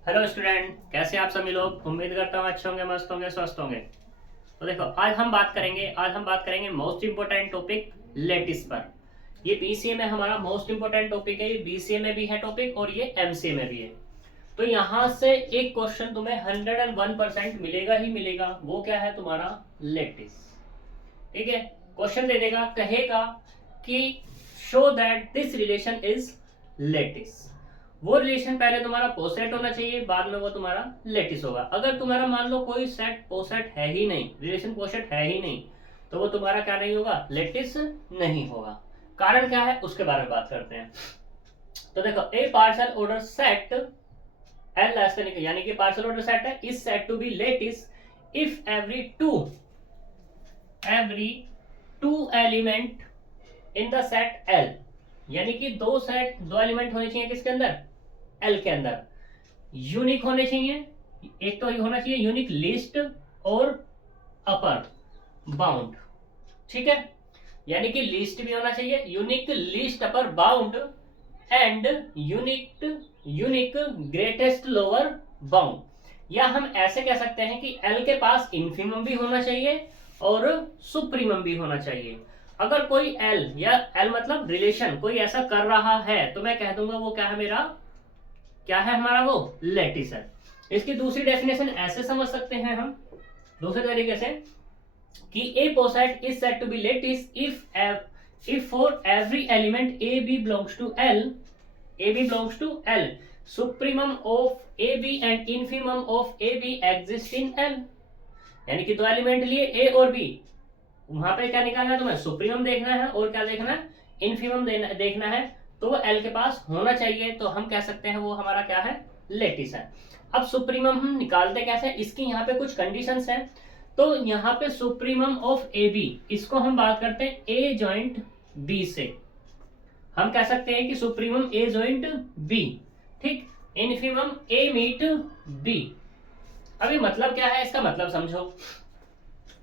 Hello student, कैसे हैं आप सभी लोग। उम्मीद करता हूँ अच्छे होंगे, मस्त होंगे, स्वस्थ होंगे। तो देखो, आज हम बात करेंगे मोस्ट इंपोर्टेंट टॉपिक लेटिस पर। ये बीसीए में हमारा मोस्ट इंपोर्टेंट टॉपिक है। ये बीसीए में भी है टॉपिक और ये एमसीए में भी है। तो यहाँ से एक क्वेश्चन तुम्हें 101% मिलेगा ही मिलेगा। वो क्या है? तुम्हारा लेटिस। ठीक है। क्वेश्चन दे देगा, कहेगा कि show that this relation is lattice. वो रिलेशन पहले तुम्हारा पोसेट होना चाहिए, बाद में वो तुम्हारा लेटिस होगा। अगर तुम्हारा मान लो कोई सेट पोसेट है ही नहीं, रिलेशन पोसेट है ही नहीं, तो वो तुम्हारा क्या नहीं होगा? लेटिस नहीं होगा। कारण क्या है उसके बारे में बात करते हैं। तो देखो, a partial order set L less then, यानी कि पार्शियल ऑर्डर सेट है, is set to be lattice if every two element in the set L. यानी कि दो एलिमेंट होने चाहिए किसके अंदर? एल के अंदर। यूनिक होने चाहिए। एक तो होना चाहिए यूनिक लिस्ट और अपर बाउंड। ठीक है। यानी कि लिस्ट भी होना चाहिए, unique list upper bound and unique greatest lower bound. या हम ऐसे कह सकते हैं कि एल के पास इन्फिमम भी होना चाहिए और सुप्रीमम भी होना चाहिए। अगर कोई एल या एल मतलब रिलेशन कोई ऐसा कर रहा है तो मैं कह दूंगा वो क्या है? मेरा क्या है? हमारा वो लेटिस है। इसकी दूसरी डेफिनेशन ऐसे समझ सकते हैं हम दूसरे तरीके से कि a poset is said to be lattice if for every element a B belongs to L, supremum of A b and infimum of A b exist in L. यानी कि दो एलिमेंट लिए ए और बी, वहां पे क्या निकालना है तुम्हें? सुप्रीमम देखना है और क्या देखना है? इन्फीमम देखना है। तो वो एल के पास होना चाहिए, तो हम कह सकते हैं वो हमारा क्या है? लेटिस है। अब सुप्रीमम हम निकालते कैसे? इसकी यहाँ पे कुछ कंडीशंस हैं। तो यहाँ पे सुप्रीमम ऑफ ए बी, इसको हम बात करते हैं ए जॉइंट बी से। हम कह सकते हैं कि सुप्रीमम ए जॉइंट बी, ठीक। इन्फीमम ए मीट बी। अभी मतलब क्या है इसका? मतलब समझो।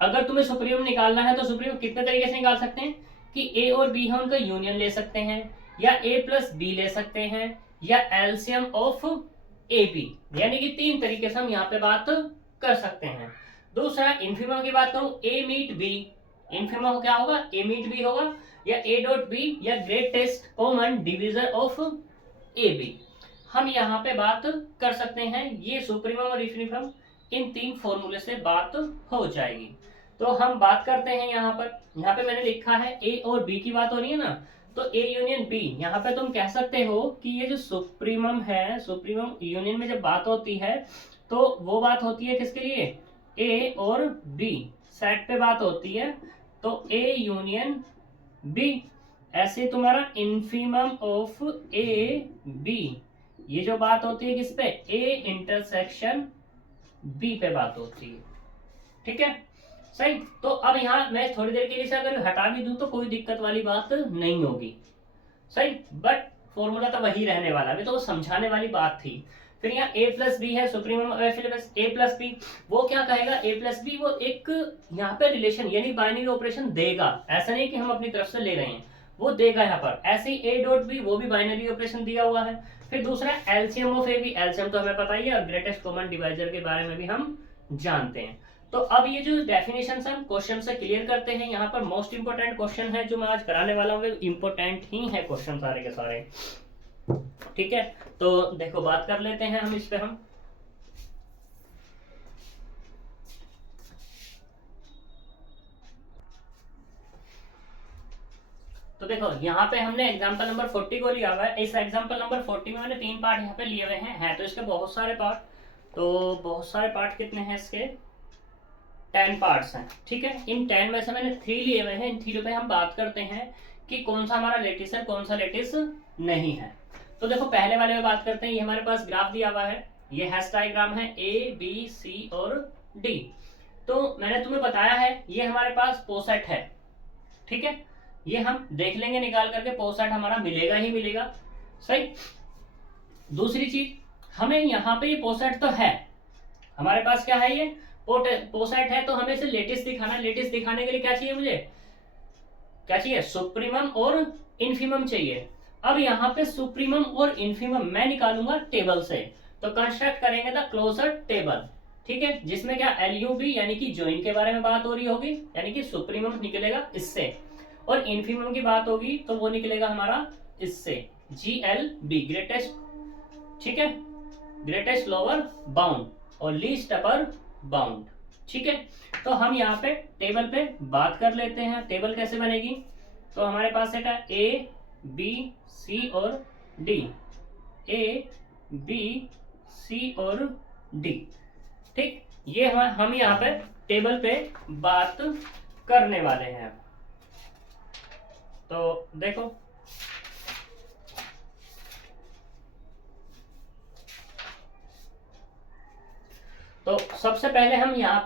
अगर तुम्हें सुप्रीमम निकालना है तो सुप्रीमम कितने तरीके से निकाल सकते हैं कि ए और बी है उनका यूनियन ले सकते हैं, या ए प्लस बी ले सकते हैं, या एलसीएम ऑफ ए बी। यानी कि तीन तरीके से हम यहाँ पे बात कर सकते हैं। दूसरा, इन्फीमम की बात करूं, ए मीट बी। इन्फीमम क्या होगा? ए मीट बी होगा, या ए डॉट बी, या greatest common division of A B. हम यहाँ पे बात कर सकते हैं। ये सुप्रीमम और इन्फीमम, इन तीन फॉर्मूले से बात हो जाएगी। तो हम बात करते हैं यहाँ पे मैंने लिखा है ए और बी की बात हो रही है ना, तो ए यूनियन बी। यहाँ पे तुम कह सकते हो कि ये जो सुप्रीमम है, सुप्रीमम यूनियन में जब बात होती है तो वो बात होती है किसके लिए? ए और बी सेट पे बात होती है, तो ए यूनियन बी। ऐसे तुम्हारा इन्फीमम ऑफ ए बी, ये जो बात होती है किस पे? ए इंटरसेक्शन बी पे बात होती है। ठीक है, सही। तो अब यहाँ मैं थोड़ी देर के लिए से अगर हटा भी दूं तो कोई दिक्कत वाली बात नहीं होगी, सही। बट फॉर्मूला तो वही रहने वाला, अभी तो वो समझाने वाली बात थी। फिर यहाँ ए प्लस बी है, सुप्रीमम ए प्लस बी। वो क्या कहेगा? ए प्लस बी वो एक यहाँ पे रिलेशन यानी बाइनरी ऑपरेशन देगा। ऐसा नहीं कि हम अपनी तरफ से ले रहे हैं, वो देगा यहाँ पर। ऐसे ही ए डॉट बी, वो भी बाइनरी ऑपरेशन दिया हुआ है। फिर दूसरा LCM of A B, LCM तो हमें पता ही है, और ग्रेटेस्ट कॉमन डिवाइजर के बारे में भी हम जानते हैं। तो अब ये जो डेफिनेशन हम क्वेश्चन से क्लियर करते हैं। यहाँ पर मोस्ट इंपोर्टेंट क्वेश्चन है जो मैं आज कराने वाला हूँ, इंपोर्टेंट ही है क्वेश्चन सारे के सारे। ठीक है, तो देखो बात कर लेते हैं हम इस पे। हम तो देखो, यहाँ पे हमने एग्जांपल नंबर 40 को लिया हुआ है। इस एग्जांपल नंबर 40 में मैंने तीन पार्ट यहाँ पे लिए हुए हैं तो इसके बहुत सारे पार्ट। तो बहुत सारे पार्ट कितने हैं इसके? 10 पार्ट्स हैं। ठीक है, इन 10 में से मैंने 3 लिए हुए हैं। इन 3 पे हम बात करते हैं कि कौन सा हमारा लेटिस है, कौन सा लेटिस नहीं है। तो देखो, पहले वाले में बात करते हैं। ये हमारे पास ग्राफ दिया हुआ है, ये हैश डायग्राम है ए बी सी और डी। तो मैंने तुम्हें बताया है ये हमारे पास पोसेट है। ठीक है, ये हम देख लेंगे निकाल करके, पोसेट हमारा मिलेगा ही मिलेगा, सही। दूसरी चीज, हमें यहाँ पे ये पोसेट तो है, हमारे पास क्या है? ये पोसेट है, तो हमें इसे लेटिस दिखाना है। लेटिस दिखाने के लिए क्या चाहिए मुझे? क्या चाहिए? सुप्रीमम और इन्फीमम चाहिए। अब यहाँ पे सुप्रीमम और इन्फीमम मैं निकालूंगा टेबल से। तो कंस्ट्रक्ट करेंगे द क्लोजर टेबल, ठीक है, जिसमें क्या LUB यानी कि ज्वाइन के बारे में बात हो रही होगी, यानी कि सुप्रीमम निकलेगा इससे, और इन्फीमम की बात होगी तो वो निकलेगा हमारा इससे, GLB ग्रेटेस्ट, ठीक है, ग्रेटेस्ट लोअर बाउंड और लीस्ट अपर बाउंड, ठीक है। तो हम यहाँ पे टेबल पे बात कर लेते हैं, टेबल कैसे बनेगी। तो हमारे पास सेट है A B C और D, A B C और D, ठीक। ये हम यहाँ पे टेबल पे बात करने वाले हैं। तो देखो तो सबसे पहले हम यहाँ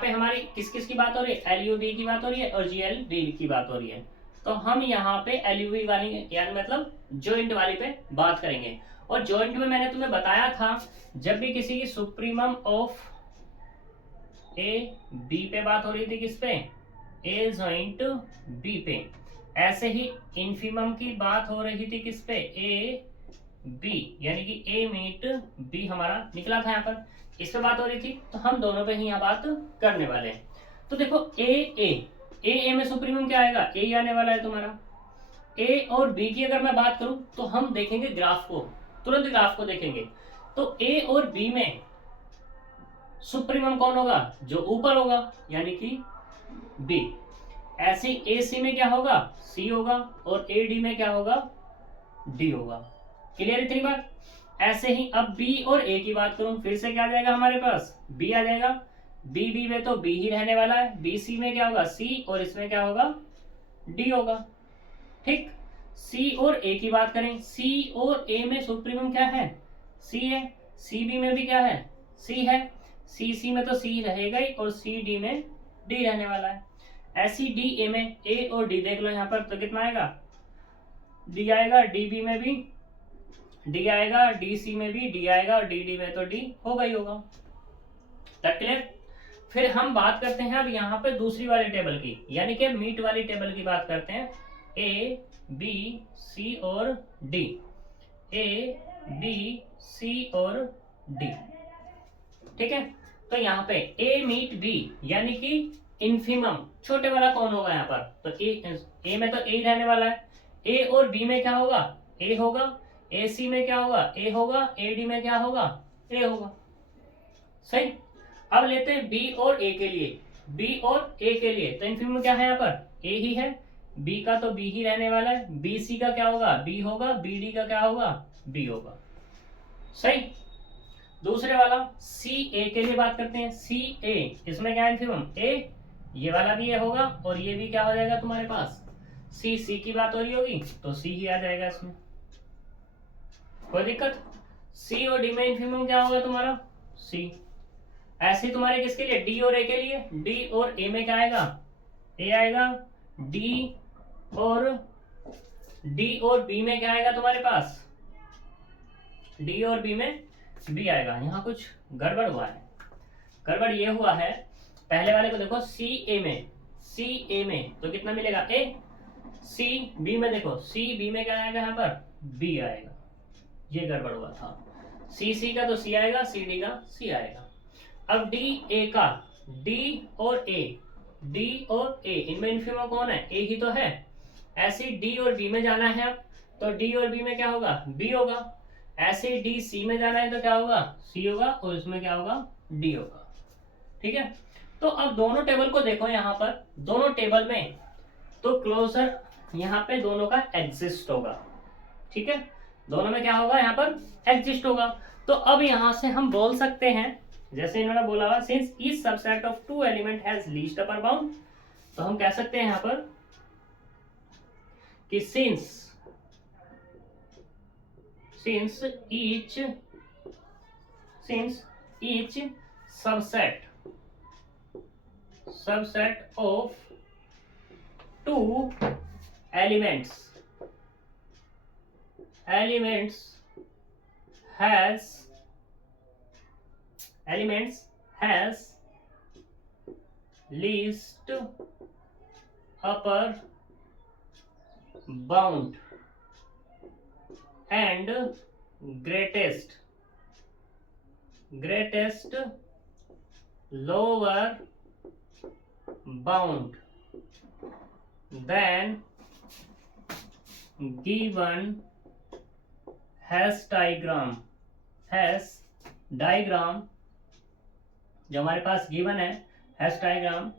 पे हमारी किस किस की बात हो रही है, LUB की बात हो रही है और GLB की बात हो रही है। तो हम यहाँ पे LUB वाली यानी मतलब जॉइंट वाली पे बात करेंगे। और जॉइंट में मैंने तुम्हें बताया था, जब भी किसी की सुप्रीमम ऑफ A B पे बात हो रही थी, किस पे, A जॉइंट B पे, ऐसे ही इनफीमम की बात हो रही थी किस पे, A B, यानी कि A मीट B हमारा निकला था यहाँ पर, इस पे बात हो रही थी। तो हम दोनों पे ही यहाँ बात करने वाले हैं। तो देखो A में सुप्रीमम क्या आएगा, A आने वाला है तुम्हारा। A और B की अगर मैं बात करूं तो हम देखेंगे ग्राफ को, तुरंत ग्राफ को देखेंगे। तो A और B में सुप्रीमम कौन होगा, जो ऊपर होगा, यानी कि B। ऐसे AC में क्या होगा, C होगा, और AD में क्या होगा, D होगा। क्लियर इतनी बात। ऐसे ही अब B और A की बात करूं, फिर से क्या आ जाएगा हमारे पास, B आ जाएगा। B में तो B ही रहने वाला है। BC में क्या होगा, C, और इसमें क्या होगा, D होगा, ठीक। C और A की बात करें, C और A में सुप्रीमम क्या है, C है। CB में भी क्या है, C है। CC में तो C रहेगा ही, और CD में D रहने वाला है। ऐसी DA में A और D देख लो यहाँ पर, तो कितना आएगा, D आएगा, DB में भी D आएगा, DC में भी D आएगा, और DD में तो D होगा ही होगा। तक क्लियर। फिर हम बात करते हैं अब यहाँ पे दूसरी वाली टेबल की, यानी कि मीट वाली टेबल की बात करते हैं। A B C और D, A B C और D, ठीक है। तो यहाँ पे A मीट B, यानी कि इन्फीमम छोटे वाला कौन होगा यहाँ पर, तो A में तो A ही रहने वाला है। A और B में क्या होगा, A होगा। AC में क्या होगा, A होगा। AD में क्या होगा, A होगा, सही। अब लेते हैं B और A के लिए, B और A के लिए तो इन्फीमम क्या है यहाँ पर, A ही है। B का तो B ही रहने वाला है। BC का क्या होगा, B होगा। BD का क्या होगा, B होगा, सही। दूसरे वाला CA के लिए बात करते हैं। CA, इसमें क्या है इन्फीमम, A, ये वाला भी ये होगा, और ये भी क्या हो जाएगा तुम्हारे पास, C की बात हो रही होगी तो C ही आ जाएगा इसमें, कोई दिक्कत। C और D में इन्फीमम क्या होगा तुम्हारा, C। ऐसे ही तुम्हारे किसके लिए, D और A के लिए, D और A में क्या आएगा, A आएगा। D और B में क्या आएगा तुम्हारे पास, D और B में B आएगा। यहाँ कुछ गड़बड़ हुआ है, गड़बड़ ये हुआ है, पहले वाले को देखो, CA में तो कितना मिलेगा, A। CB में देखो, CB में क्या आएगा यहाँ पर, B आएगा, ये गड़बड़ हुआ था। CC का तो C आएगा, CD का C आएगा। अब DA का, D और A, इनमें इन्फीमम कौन है, A ही तो है। ऐसे D और B में जाना है अब, तो D और B में क्या होगा, B होगा। ऐसे DC में जाना है तो क्या होगा, C होगा, और इसमें क्या होगा, D होगा, ठीक है। तो अब दोनों टेबल को देखो यहाँ पर, दोनों टेबल में तो क्लोजर यहाँ पे दोनों का एग्जिस्ट होगा, ठीक है। दोनों में क्या होगा, यहाँ पर एग्जिस्ट होगा। तो अब यहाँ से हम बोल सकते हैं, जैसे इन्होंने बोला हुआ, since each subset of two element has least upper bound, तो हम कह सकते हैं यहाँ पर कि since each subset of two elements has least upper bound and greatest greatest lower bound then given hash diagram जो हमारे पास गिवन है हैश डायग्राम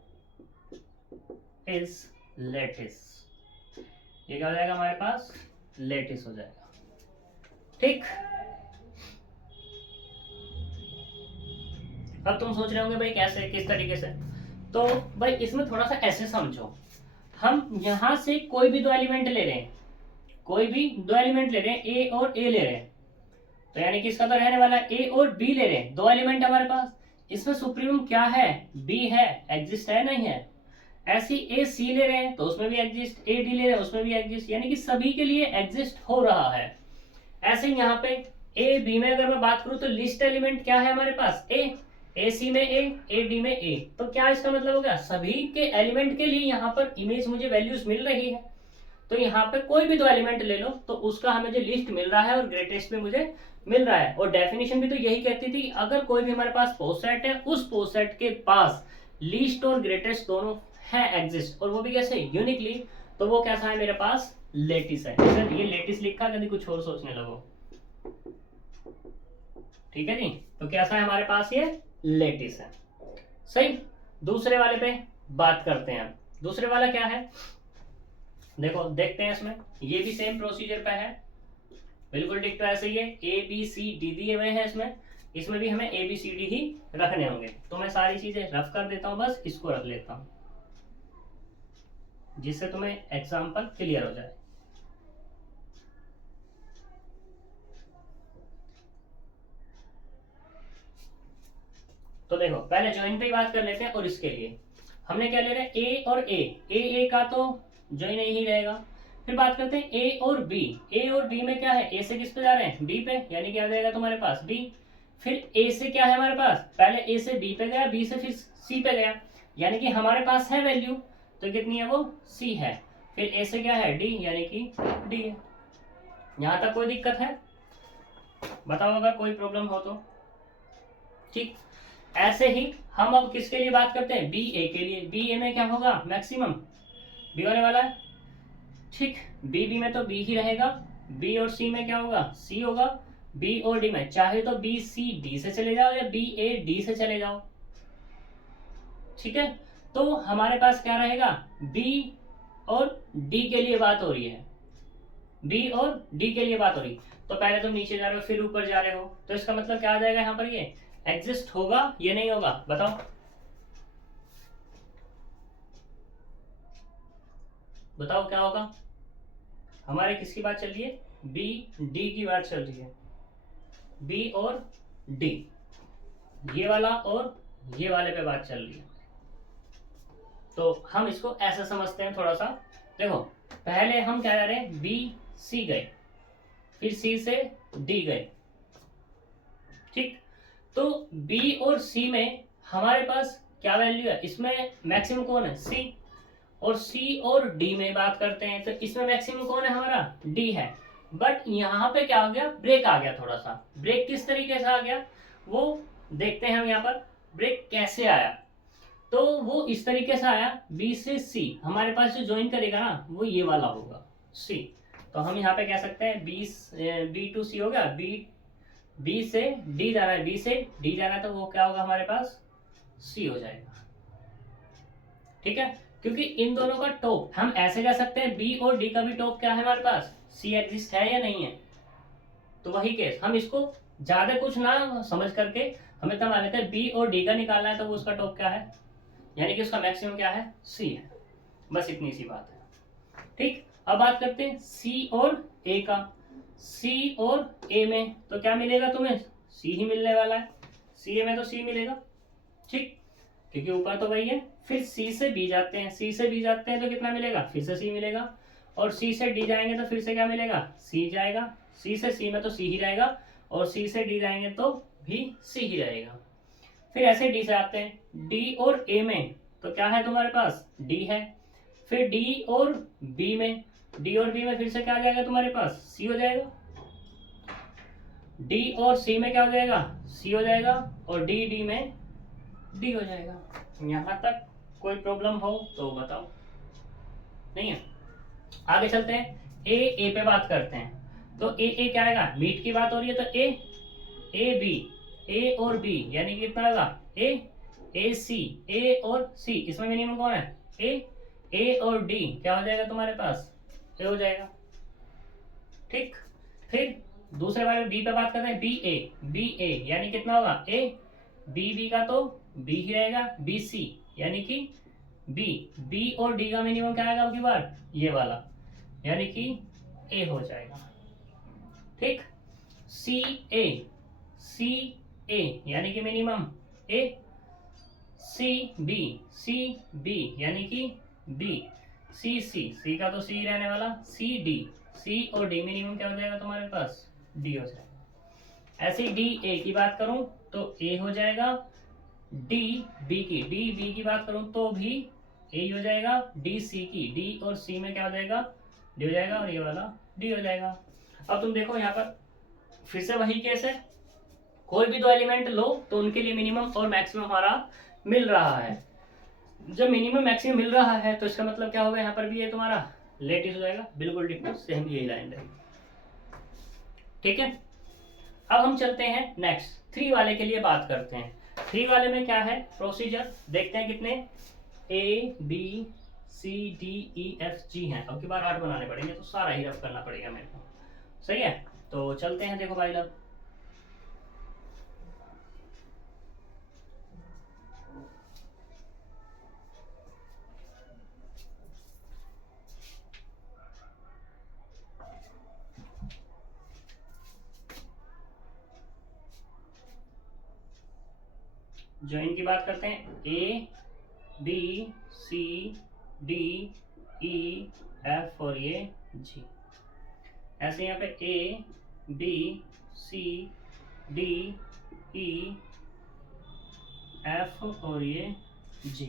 इज लेटिस। ये क्या हो जाएगा हमारे पास, लेटिस हो जाएगा। ठीक, अब तुम सोच रहे होंगे भाई कैसे, किस तरीके से। तो भाई इसमें थोड़ा सा ऐसे समझो, हम यहां से कोई भी दो एलिमेंट ले रहे हैं, कोई भी दो एलिमेंट ले रहे हैं, ए और ए ले रहे हैं, तो यानी कि इसका तो रहने वाला ए और बी ले रहे हैं, दो एलिमेंट हमारे पास। इसमें सुप्रीमम क्या है, बी है, एग्जिस्ट है नहीं है। ऐसी ए सी ले रहे हैं तो उसमें भी एग्जिस्ट, ए डी ले रहे हैं उसमें भी एग्जिस्ट, यानी कि सभी के लिए एग्जिस्ट हो रहा है। ऐसे यहाँ पे ए बी में अगर मैं बात करूं तो लिस्ट एलिमेंट क्या है हमारे पास, ए सी में ए डी में ए। तो क्या इसका मतलब हो गया, सभी के एलिमेंट के लिए यहाँ पर इमेज मुझे वैल्यूज मिल रही है। तो यहाँ पे कोई भी दो एलिमेंट ले लो तो उसका हमें जो लिस्ट मिल रहा है और ग्रेटेस्ट में मुझे मिल रहा है। और डेफिनेशन भी तो यही कहती थी, अगर कोई भी हमारे पास पोस्ट सेट है, उस पोस्ट सेट के पास लीस्ट और ग्रेटेस्ट दोनों है एग्जिस्ट, और वो भी कैसे, यूनिकली, तो वो कैसा है मेरे पास, लेटिस है। सर ये लेटिस लिखा, कभी कुछ और सोचने लगो। ठीक है जी, तो कैसा है हमारे पास, ये लेटिस है। सही, दूसरे वाले पे बात करते हैं। दूसरे वाला क्या है, देखो देखते हैं इसमें, ये भी सेम प्रोसीजर पे है, बिल्कुल डिक्टो ऐसे ही है। ए बी सी डी दिए हुए हैं इसमें भी हमें ए बी सी डी ही रखने होंगे। तो मैं सारी चीजें रफ कर देता हूं, बस इसको रख लेता हूं जिससे तुम्हें एग्जाम्पल क्लियर हो जाए। तो देखो पहले ज्वाइन पे ही बात कर लेते हैं, और इसके लिए हमने क्या ले रहे हैं, ए और ए का तो ज्वाइन ही रहेगा। फिर बात करते हैं ए और बी। ए और बी में क्या है, ए से किस पे जा रहे हैं, बी पे, यानी क्या आ जाएगा तुम्हारे पास बी। फिर ए से क्या है हमारे पास, पहले ए से बी पे गया, बी से फिर सी पे गया, यानी कि हमारे पास है वैल्यू, तो कितनी है वो, सी है। फिर ए से क्या है, डी, यानी कि डी है। यहां तक कोई दिक्कत है, बताओ अगर कोई प्रॉब्लम हो तो। ठीक, ऐसे ही हम अब किसके लिए बात करते हैं, बी ए के लिए। बी ए में क्या होगा, मैक्सिमम बी होने वाला है। ठीक, बी में तो बी ही रहेगा, बी और सी में क्या होगा, सी होगा। बी और डी में चाहे तो बी सी डी से चले जाओ या बी ए डी से चले जाओ। ठीक है, तो हमारे पास क्या रहेगा, बी और डी के लिए बात हो रही है, बी और डी के लिए बात हो रही। तो पहले तुम नीचे जा रहे हो फिर ऊपर जा रहे हो, तो इसका मतलब क्या आ जाएगा यहाँ पर, ये एग्जिस्ट होगा ये नहीं होगा, बताओ। बताओ क्या होगा, हमारे किसकी बात चल रही है, बी डी की बात चल रही है। बी और डी, ये वाला और ये वाले पे बात चल रही है। तो हम इसको ऐसा समझते हैं थोड़ा सा। देखो पहले हम क्या जा रहे हैं, बी सी गए, फिर सी से डी गए। ठीक, तो बी और सी में हमारे पास क्या वैल्यू है, इसमें मैक्सिमम कौन है, सी। और सी और डी में बात करते हैं तो इसमें मैक्सिमम कौन है हमारा, डी है। बट यहाँ पे क्या हो गया, ब्रेक आ गया थोड़ा सा। ब्रेक किस तरीके से आ गया वो देखते हैं हम यहाँ पर, ब्रेक कैसे आया। तो वो इस तरीके से आया, बी से सी हमारे पास जो ज्वाइन करेगा ना वो ये वाला होगा, सी। तो हम यहाँ पे कह सकते हैं बी टू सी हो गया, बी से डी जाना है, बी से डी जाना है, तो वो क्या होगा हमारे पास, सी हो जाएगा। ठीक है, क्योंकि इन दोनों का टॉप हम ऐसे कह सकते हैं, बी और डी का भी टॉप क्या है हमारे पास, सी एग्जिस्ट है या नहीं है। तो वही केस, हम इसको ज्यादा कुछ ना समझ करके हमें तब मान लेते हैं बी और डी का निकालना है, तो वो उसका टॉप क्या है, यानी कि उसका मैक्सिमम क्या है, सी है। बस इतनी सी बात है। ठीक, अब बात करते हैं सी और ए का। सी और ए में तो क्या मिलेगा तुम्हें, सी ही मिलने वाला है, सी ए में तो सी मिलेगा। ठीक, क्योंकि ऊपर तो वही है। फिर सी से बी जाते हैं, सी से बी जाते हैं तो कितना मिलेगा, फिर से सी मिलेगा। और सी से डी जाएंगे तो फिर से क्या मिलेगा, सी जाएगा। सी से सी में तो सी ही रहेगा, और सी से डी जाएंगे तो भी सी ही रहेगा। फिर ऐसे डी से आते हैं, डी और ए में तो क्या है तुम्हारे पास, डी है। फिर डी और बी में, डी और बी में फिर से क्या आ जाएगा तुम्हारे पास, सी हो जाएगा। डी और सी में क्या हो जाएगा, सी हो जाएगा, और डी डी में डी हो जाएगा। यहां तक कोई प्रॉब्लम हो तो बताओ, नहीं है? आगे चलते हैं, ए पे बात करते हैं। तो ए क्या आएगा, मीट की बात हो रही है तो ए बी, ए और बी यानी कि कितना आएगा, ए सी, ए और सी, इसमें मिनिमम कौन है, ए और डी क्या हो जाएगा तुम्हारे पास, ए हो जाएगा। ठीक, फिर दूसरे बारे में बी पे बात करते हैं, बी ए यानी कितना होगा, ए बी का तो बी ही रहेगा, बी सी यानी कि बी और डी का मिनिमम क्या आएगा आपकी बार, ये वाला, यानी कि ए हो जाएगा। ठीक, सी ए यानी कि मिनिमम ए, सी बी यानी कि बी, सी का तो सी रहने वाला, सी और डी मिनिमम क्या हो जाएगा तुम्हारे पास, डी हो जाएगा। ऐसे डी ए की बात करूं तो ए हो जाएगा, डी बी की बात करूं तो भी ए हो जाएगा, डी सी की, डी और सी में क्या हो जाएगा, डी हो जाएगा, और ये वाला डी हो जाएगा। अब तुम देखो यहाँ पर फिर से वही केस है, कोई भी दो एलिमेंट लो तो उनके लिए मिनिमम और मैक्सिमम हमारा मिल रहा है। जब मिनिमम मैक्सिमम मिल रहा है तो इसका मतलब क्या होगा, यहाँ पर भी ये तुम्हारा लेटिस हो जाएगा, बिल्कुल डिफरेंट सेम यही लाइन रहेगी। ठीक है, अब हम चलते हैं नेक्स्ट 3 वाले के लिए बात करते हैं। 3 वाले में क्या है प्रोसीजर, देखते हैं कितने A B C D E F G हैं। अब की बार 8 बनाने पड़ेंगे तो सारा ही रफ करना पड़ेगा मेरे को, सही है? तो चलते हैं, देखो भाई लोग, ज्वाइन की बात करते हैं, A B C D E F और ये जी। ऐसे यहाँ पे A B C D E F और ये जी।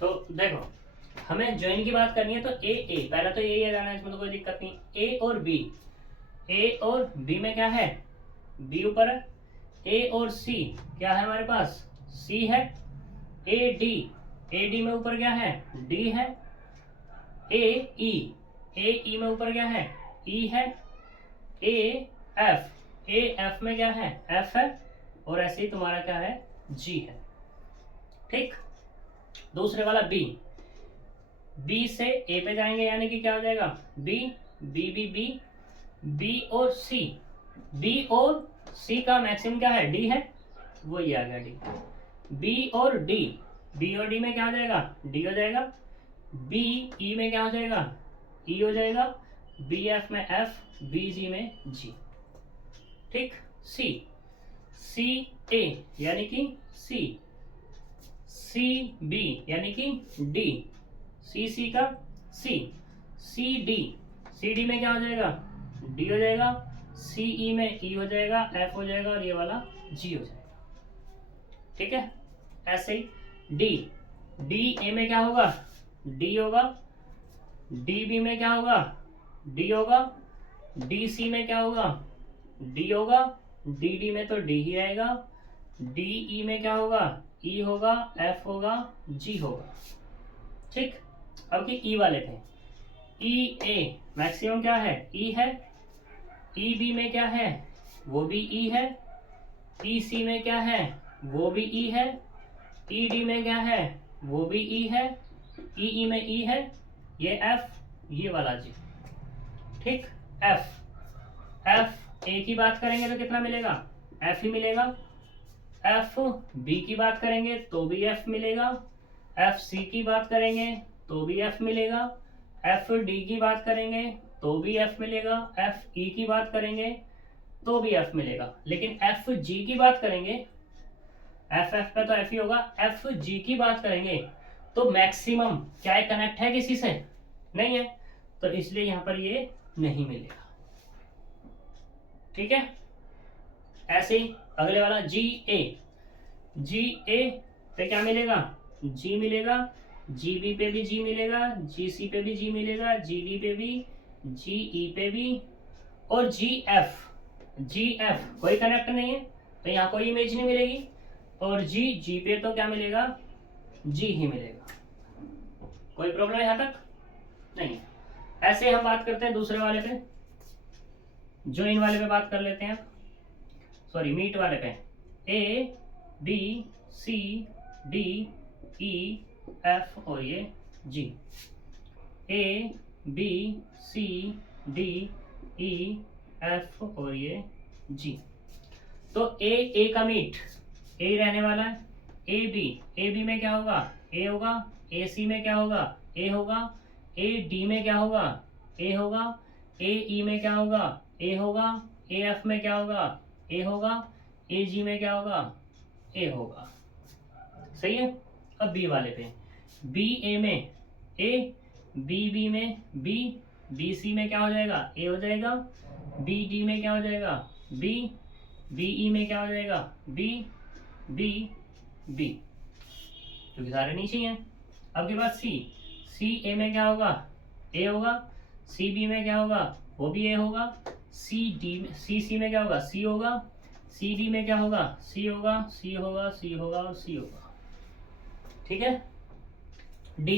तो देखो हमें ज्वाइन की बात करनी है तो ए पहला तो ए जाना है, इसमें तो कोई दिक्कत नहीं। ए और बी में क्या है, बी ऊपर है। ए और सी क्या है हमारे पास, सी है। ए डी में ऊपर क्या है, डी है। ए ई में ऊपर क्या है, ई है। ए एफ में क्या है, एफ है। और ऐसे ही तुम्हारा क्या है, जी है। ठीक, दूसरे वाला बी से ए पे जाएंगे यानी कि क्या हो जाएगा, बी और सी का मैक्सिमम क्या है, डी है, वो ये आ गया डी। बी और डी में क्या हो जाएगा, डी हो जाएगा। बी ई में क्या हो जाएगा, ई हो जाएगा। बी एफ में एफ, बी जी में जी। ठीक, सी ए यानी कि सी बी यानी कि डी, सी का सी डी में क्या हो जाएगा, डी हो जाएगा। सी ई में ई हो जाएगा, एफ हो जाएगा, और ये वाला जी हो जाएगा। ठीक है, ऐसे ही डी ए में क्या होगा, डी होगा। डी बी में क्या होगा, डी होगा। डी सी में क्या होगा, डी होगा। डी में तो डी ही आएगा। डी ई में क्या होगा, ई होगा, एफ होगा, जी होगा। ठीक, अब की ई वाले पे, ई ए मैक्सिमम क्या है, ई है। ई बी में क्या है, वो भी ई है। ई सी में क्या है, वो भी ई है। ई डी में क्या है, वो भी ई है। ई में ई है, ये एफ, ये वाला जी। ठीक, एफ ए की बात करेंगे तो कितना मिलेगा, एफ ही मिलेगा। एफ बी की बात करेंगे तो भी एफ मिलेगा। एफ सी की बात करेंगे तो भी एफ मिलेगा। एफ डी की बात करेंगे तो भी एफ मिलेगा। एफ ई की बात करेंगे तो भी एफ मिलेगा। लेकिन एफ जी की बात करेंगे, एफ पे तो एफ ही होगा। एफ जी की बात करेंगे तो मैक्सिमम क्या है, कनेक्ट है किसी से, नहीं है, तो इसलिए यहां पर ये नहीं मिलेगा। ठीक है, ऐसे ही अगले वाला जी ए पे क्या मिलेगा, जी मिलेगा। GB पे भी G मिलेगा, GC पे भी G मिलेगा, GD पे भी, GE पे भी, और GF कोई कनेक्ट नहीं है तो यहाँ कोई इमेज नहीं मिलेगी, और G पे तो क्या मिलेगा, G ही मिलेगा। कोई प्रॉब्लम यहाँ तक नहीं। ऐसे हम बात करते हैं दूसरे वाले पे, ज्वाइन वाले पे बात कर लेते हैं, सॉरी मीट वाले पे। ABCDEF और ये G, ABCDEF और ये G। तो A का मीट A रहने वाला है, AB में क्या होगा, A होगा, AC में क्या होगा, A होगा, AD में क्या होगा, A होगा, AE में क्या होगा, A होगा, AF में क्या होगा, A होगा, AG में क्या होगा, A होगा। सही है। अब B वाले पे, BA में A, BB में B, BC में क्या हो जाएगा, A हो जाएगा, BD में क्या हो जाएगा, B, BE में क्या हो जाएगा, B, B, क्योंकि सारे नीचे हैं। अब के बाद CA में क्या होगा, A होगा, CB में क्या होगा, वो भी A होगा, CC में क्या होगा, C होगा, CD में क्या होगा, C होगा, C होगा, C होगा और C होगा। ठीक है। D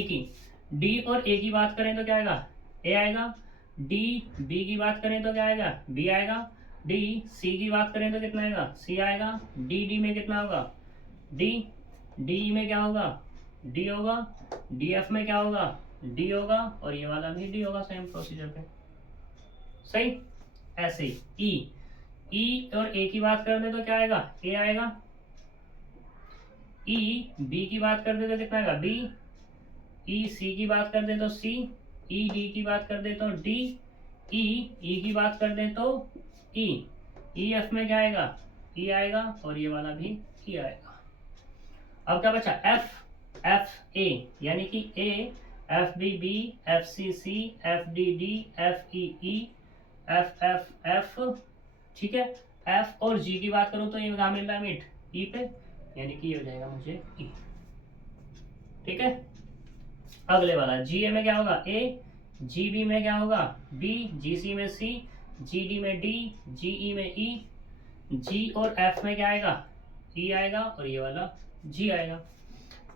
और A की बात करें तो क्या आएगा, A आएगा। B की बात करें तो क्या आएगा, B आएगा। C की बात करें तो कितना आएगा, C आएगा। D में कितना होगा, D में क्या होगा, D होगा। DF में क्या होगा, D होगा, और ये वाला भी D होगा, सेम प्रोसीजर पे। सही। ऐसे ही E और A की बात करते तो क्या आएगा, A आएगा। B की बात करते तो कितना आएगा, B। C की बात कर दे तो C, D की बात कर दे तो D, E की बात कर दे तो E। F में क्या आएगा, E आएगा, और ये वाला भी E आएगा। अब क्या बचा, FA, यानी कि A, FBB, FCC, FDD, FEE, FFF। ठीक है। F और G की बात करूं तो ये कहाँ मिल रहा है, मीट E पे, यानी कि ये हो जाएगा मुझे E। ठीक है। अगले वाला GA में क्या होगा, A, GB में क्या होगा, B, GC में C, GD में D, GE में E, G और F में क्या आएगा, E आएगा, और ये वाला G आएगा।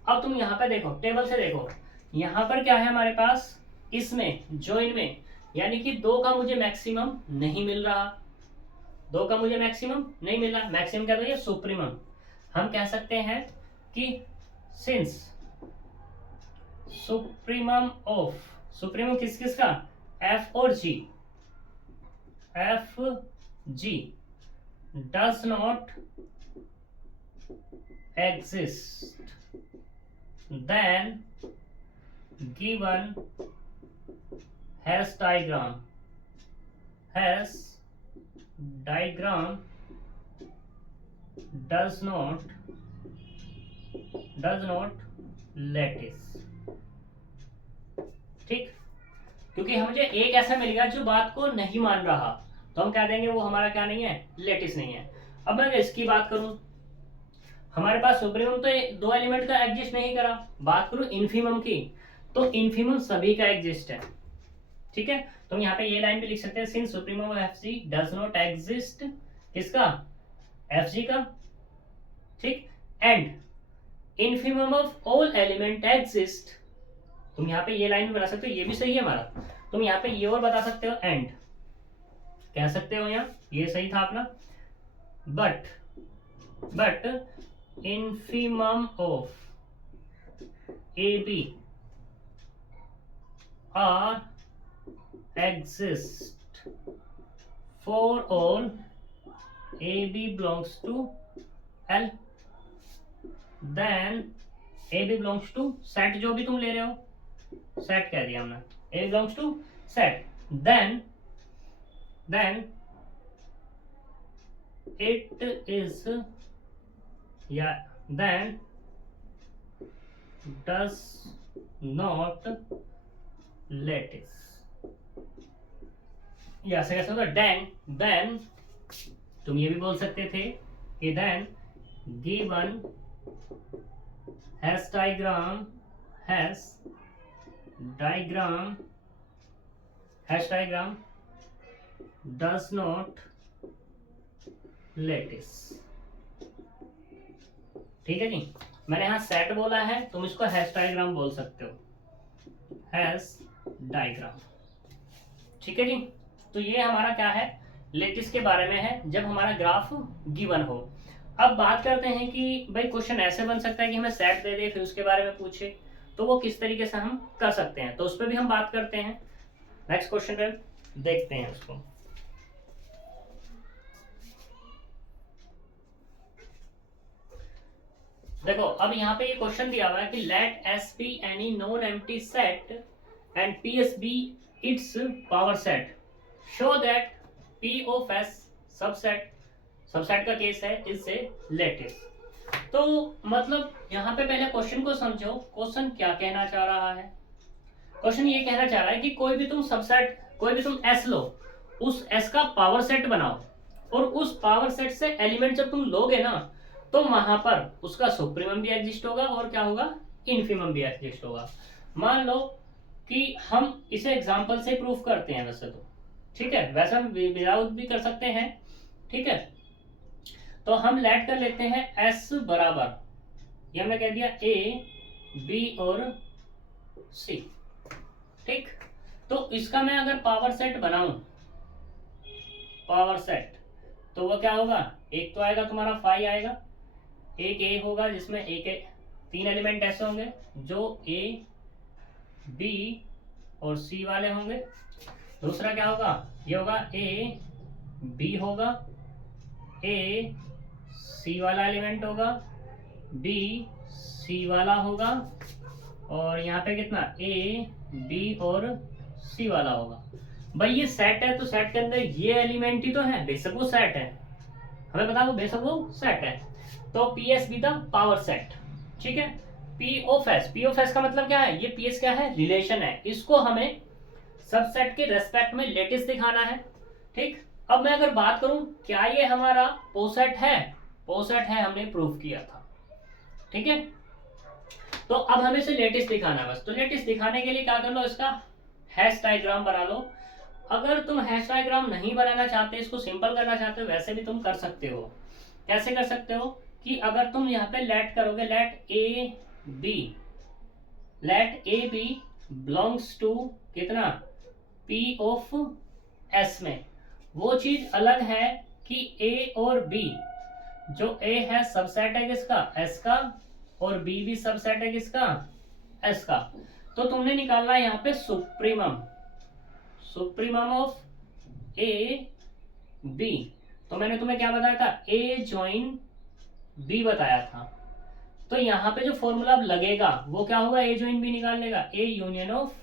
अब तुम यहाँ पे देखो, टेबल से देखो, यहाँ पर क्या है हमारे पास, इसमें जॉइन में, यानी कि 2 का मुझे मैक्सिमम नहीं मिल रहा, 2 का मुझे मैक्सिमम नहीं मिल रहा। मैक्सिमम क्या, तो ये सुप्रीमम। हम कह सकते हैं कि सिंस सुप्रीमम ऑफ, सुप्रीमम किस किस का, F और G, FG does not exist, then given hash diagram does not lattice। ठीक। क्योंकि मुझे एक ऐसा मिलेगा जो बात को नहीं मान रहा, तो हम कह देंगे वो हमारा क्या नहीं है, लेटिस नहीं है। अब मैं इसकी बात करूं, हमारे पास सुप्रीमम तो 2 एलिमेंट का एग्जिस्ट नहीं करा, बात करूं इन्फीमम की, तो इन्फीमम सभी का एग्जिस्ट है। ठीक है। तो यहाँ पे ये लाइन भी लिख सकते हैं, since supremum of FC does not exist, किसका, एफजी का। ठीक। And infimum of all element exist, तुम यहाँ पे ये लाइन भी बना सकते हो, ये भी सही है हमारा। तुम यहाँ पे ये और बता सकते हो, एंड कह सकते हो, यहाँ ये सही था अपना। But infimum of AB are exist for all AB belongs to L, then AB belongs to set, जो भी तुम ले रहे हो, set कह दिया हमने, AB belongs to set, then it is, yeah, then does not lattice, या ऐसे कैसे होगा, देन तुम ये भी बोल सकते थे कि then given Hasse Hasse diagram does not lattice. ठीक है जी, मैंने यहाँ सेट बोला है, तुम इसको हैश डायग्राम बोल सकते हो, हैश डायग्राम। ठीक है जी, तो ये हमारा क्या है, लेटिस के बारे में है जब हमारा ग्राफ गिवन हो। अब बात करते हैं कि भाई क्वेश्चन ऐसे बन सकता है कि हमें सेट दे दे फिर उसके बारे में पूछे, तो वो किस तरीके से हम कर सकते हैं, तो उस पर भी हम बात करते हैं। नेक्स्ट क्वेश्चन पे देखते हैं उसको। देखो अब यहाँ पे ये क्वेश्चन दिया हुआ है कि let S be any non empty set and P S be its power set, show that P of S subset का केस है इससे लेटिस। तो मतलब यहाँ पे पहले क्वेश्चन को समझो, क्वेश्चन क्या कहना चाह रहा है। क्वेश्चन ये कहना चाह रहा है कि कोई भी तुम एस लो, उस एस का पावर सेट बनाओ, और उस पावर सेट से एलिमेंट जब तुम लोगे ना, तो वहां पर उसका सुप्रीमम भी एग्जिस्ट होगा और क्या होगा, इन्फीमम भी एग्जिस्ट होगा। मान लो कि हम इसे एग्जांपल से प्रूफ करते हैं वैसे तो, ठीक है, वैसे हम विदाउट भी कर सकते हैं। ठीक है, तो हम लेट कर लेते हैं एस बराबर, ये हमने कह दिया ए बी और सी। ठीक, तो इसका मैं अगर पावर सेट बनाऊं, पावर सेट, तो वो क्या होगा, एक तो आएगा तुम्हारा फाई आएगा, एक ए होगा जिसमें एक तीन एलिमेंट ऐसे होंगे जो ए बी और सी वाले होंगे। दूसरा क्या होगा, ये होगा ए बी होगा, ए सी वाला एलिमेंट होगा, बी सी वाला होगा, और यहाँ पे कितना ए बी और सी वाला होगा। भाई ये सेट है, तो सेट के अंदर ये एलिमेंट ही तो है, बेशक वो सेट है, हमें पता वो बेशक वो सेट है, तो P S be the power set. ठीक है, पी ऑफ एस का मतलब क्या है, ये पी एस क्या है, रिलेशन है, इसको हमें सबसेट के रेस्पेक्ट में लेटिस दिखाना है। ठीक, अब मैं अगर बात करूं क्या ये हमारा पोसेट है, पोसेट है, हमने प्रूफ किया था। ठीक है, तो अब हमें इसे लेटिस दिखाना है बस। तो लेटिस दिखाने के लिए क्या कर लो, इसका हैश डायग्राम बना लो। अगर तुम हैश डायग्राम नहीं बनाना चाहते, इसको सिंपल करना चाहते हो, वैसे भी तुम कर सकते हो। कैसे कर सकते हो कि अगर तुम यहाँ पे लेट करोगे, let A B belongs to कितना, पी ऑफ एस में, वो चीज अलग है कि ए और बी, जो ए है सबसेट है किसका, एस का, और बी भी सबसेट है किसका, एस का। तो तुमने निकालना है यहाँ पे सुप्रीमम ऑफ ए बी। तो मैंने तुम्हें क्या बताया था, ए ज्वाइन बी बताया था। तो यहाँ पे जो फॉर्मूला अब लगेगा वो क्या होगा, ए ज्वाइन बी निकालने का, ए यूनियन ऑफ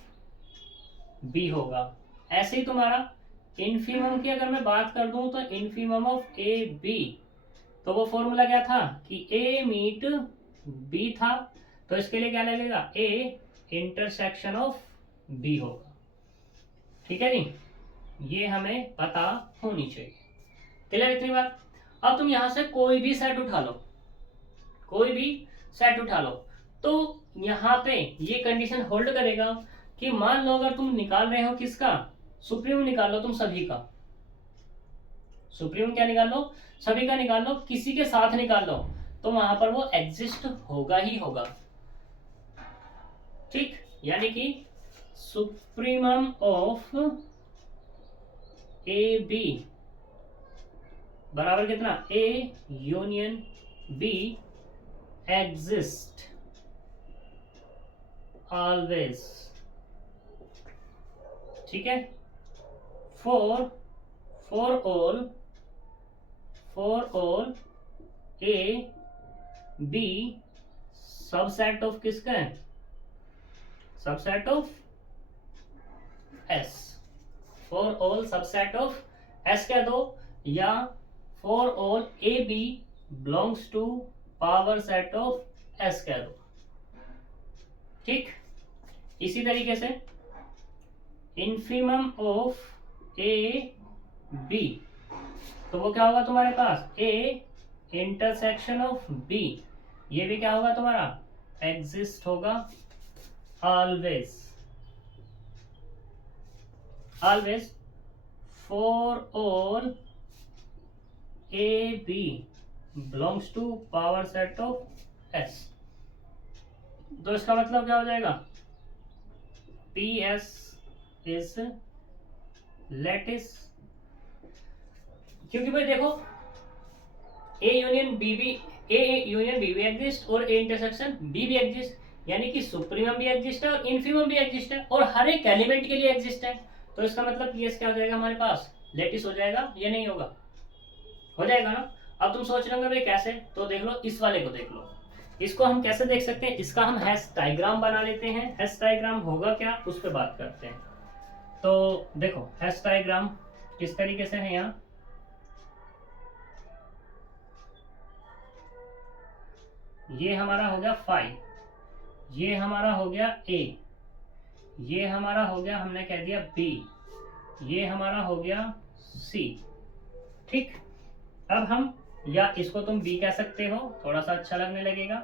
बी होगा। ऐसे ही तुम्हारा इन्फीमम की अगर मैं बात कर दूं, तो इन्फीमम ऑफ ए बी, तो वो फॉर्मूला क्या था कि ए मीट बी था, तो इसके लिए क्या लगेगा, ए इंटरसेक्शन ऑफ बी होगा। ठीक है जी, ये हमें पता होनी चाहिए। क्लियर इतनी बात। अब तुम यहां से कोई भी सेट उठा लो, तो यहाँ पे ये कंडीशन होल्ड करेगा कि मान लो अगर तुम निकाल रहे हो किसका, सुप्रीम निकाल लो, तुम सभी का सुप्रीम क्या निकाल लो, सभी का निकाल लो, किसी के साथ निकाल लो, तो वहां पर वो एग्जिस्ट होगा ही होगा। ठीक, यानी कि सुप्रीमम ऑफ ए बी बराबर कितना, A union B exist always. ठीक है, for all A B subset of किसका है, subset of S, for all subset of S कह दो, या for all A B belongs to power set of S कह दो। ठीक, इसी तरीके से इन्फीमम ऑफ ए बी, तो वो क्या होगा तुम्हारे पास, ए इंटरसेक्शन ऑफ बी, ये भी क्या होगा तुम्हारा, एग्जिस्ट होगा always for all a b belongs to power set of s। तो इसका मतलब क्या हो जाएगा, पी एस इज लैटिस, क्योंकि भाई देखो ए यूनियन बी भी एग्जिस्ट और ए इंटरसेक्शन बी भी एग्जिस्ट, यानी कि सुप्रीमम भी एग्जिस्ट है और इन्फीमम भी एग्जिस्ट है और हर एक एलिमेंट के लिए एग्जिस्ट है। तो इसका मतलब पीएस क्या हो जाएगा हमारे पास, लेटिस हो जाएगा या नहीं होगा, हो जाएगा ना। अब तुम सोच रहे होंगे भाई कैसे, तो देख लो इस वाले को देख लो, इसको हम कैसे देख सकते हैं, इसका हम हैश डायग्राम बना लेते हैं। हैश डायग्राम होगा क्या उस पर बात करते हैं। तो देखो हैश डायग्राम किस तरीके से है, यहाँ ये हमारा हो गया फाई, ये हमारा हो गया ए, ये हमारा हो गया हमने कह दिया बी, ये हमारा हो गया सी। ठीक, अब हम या इसको तुम बी कह सकते हो, थोड़ा सा अच्छा लगने लगेगा,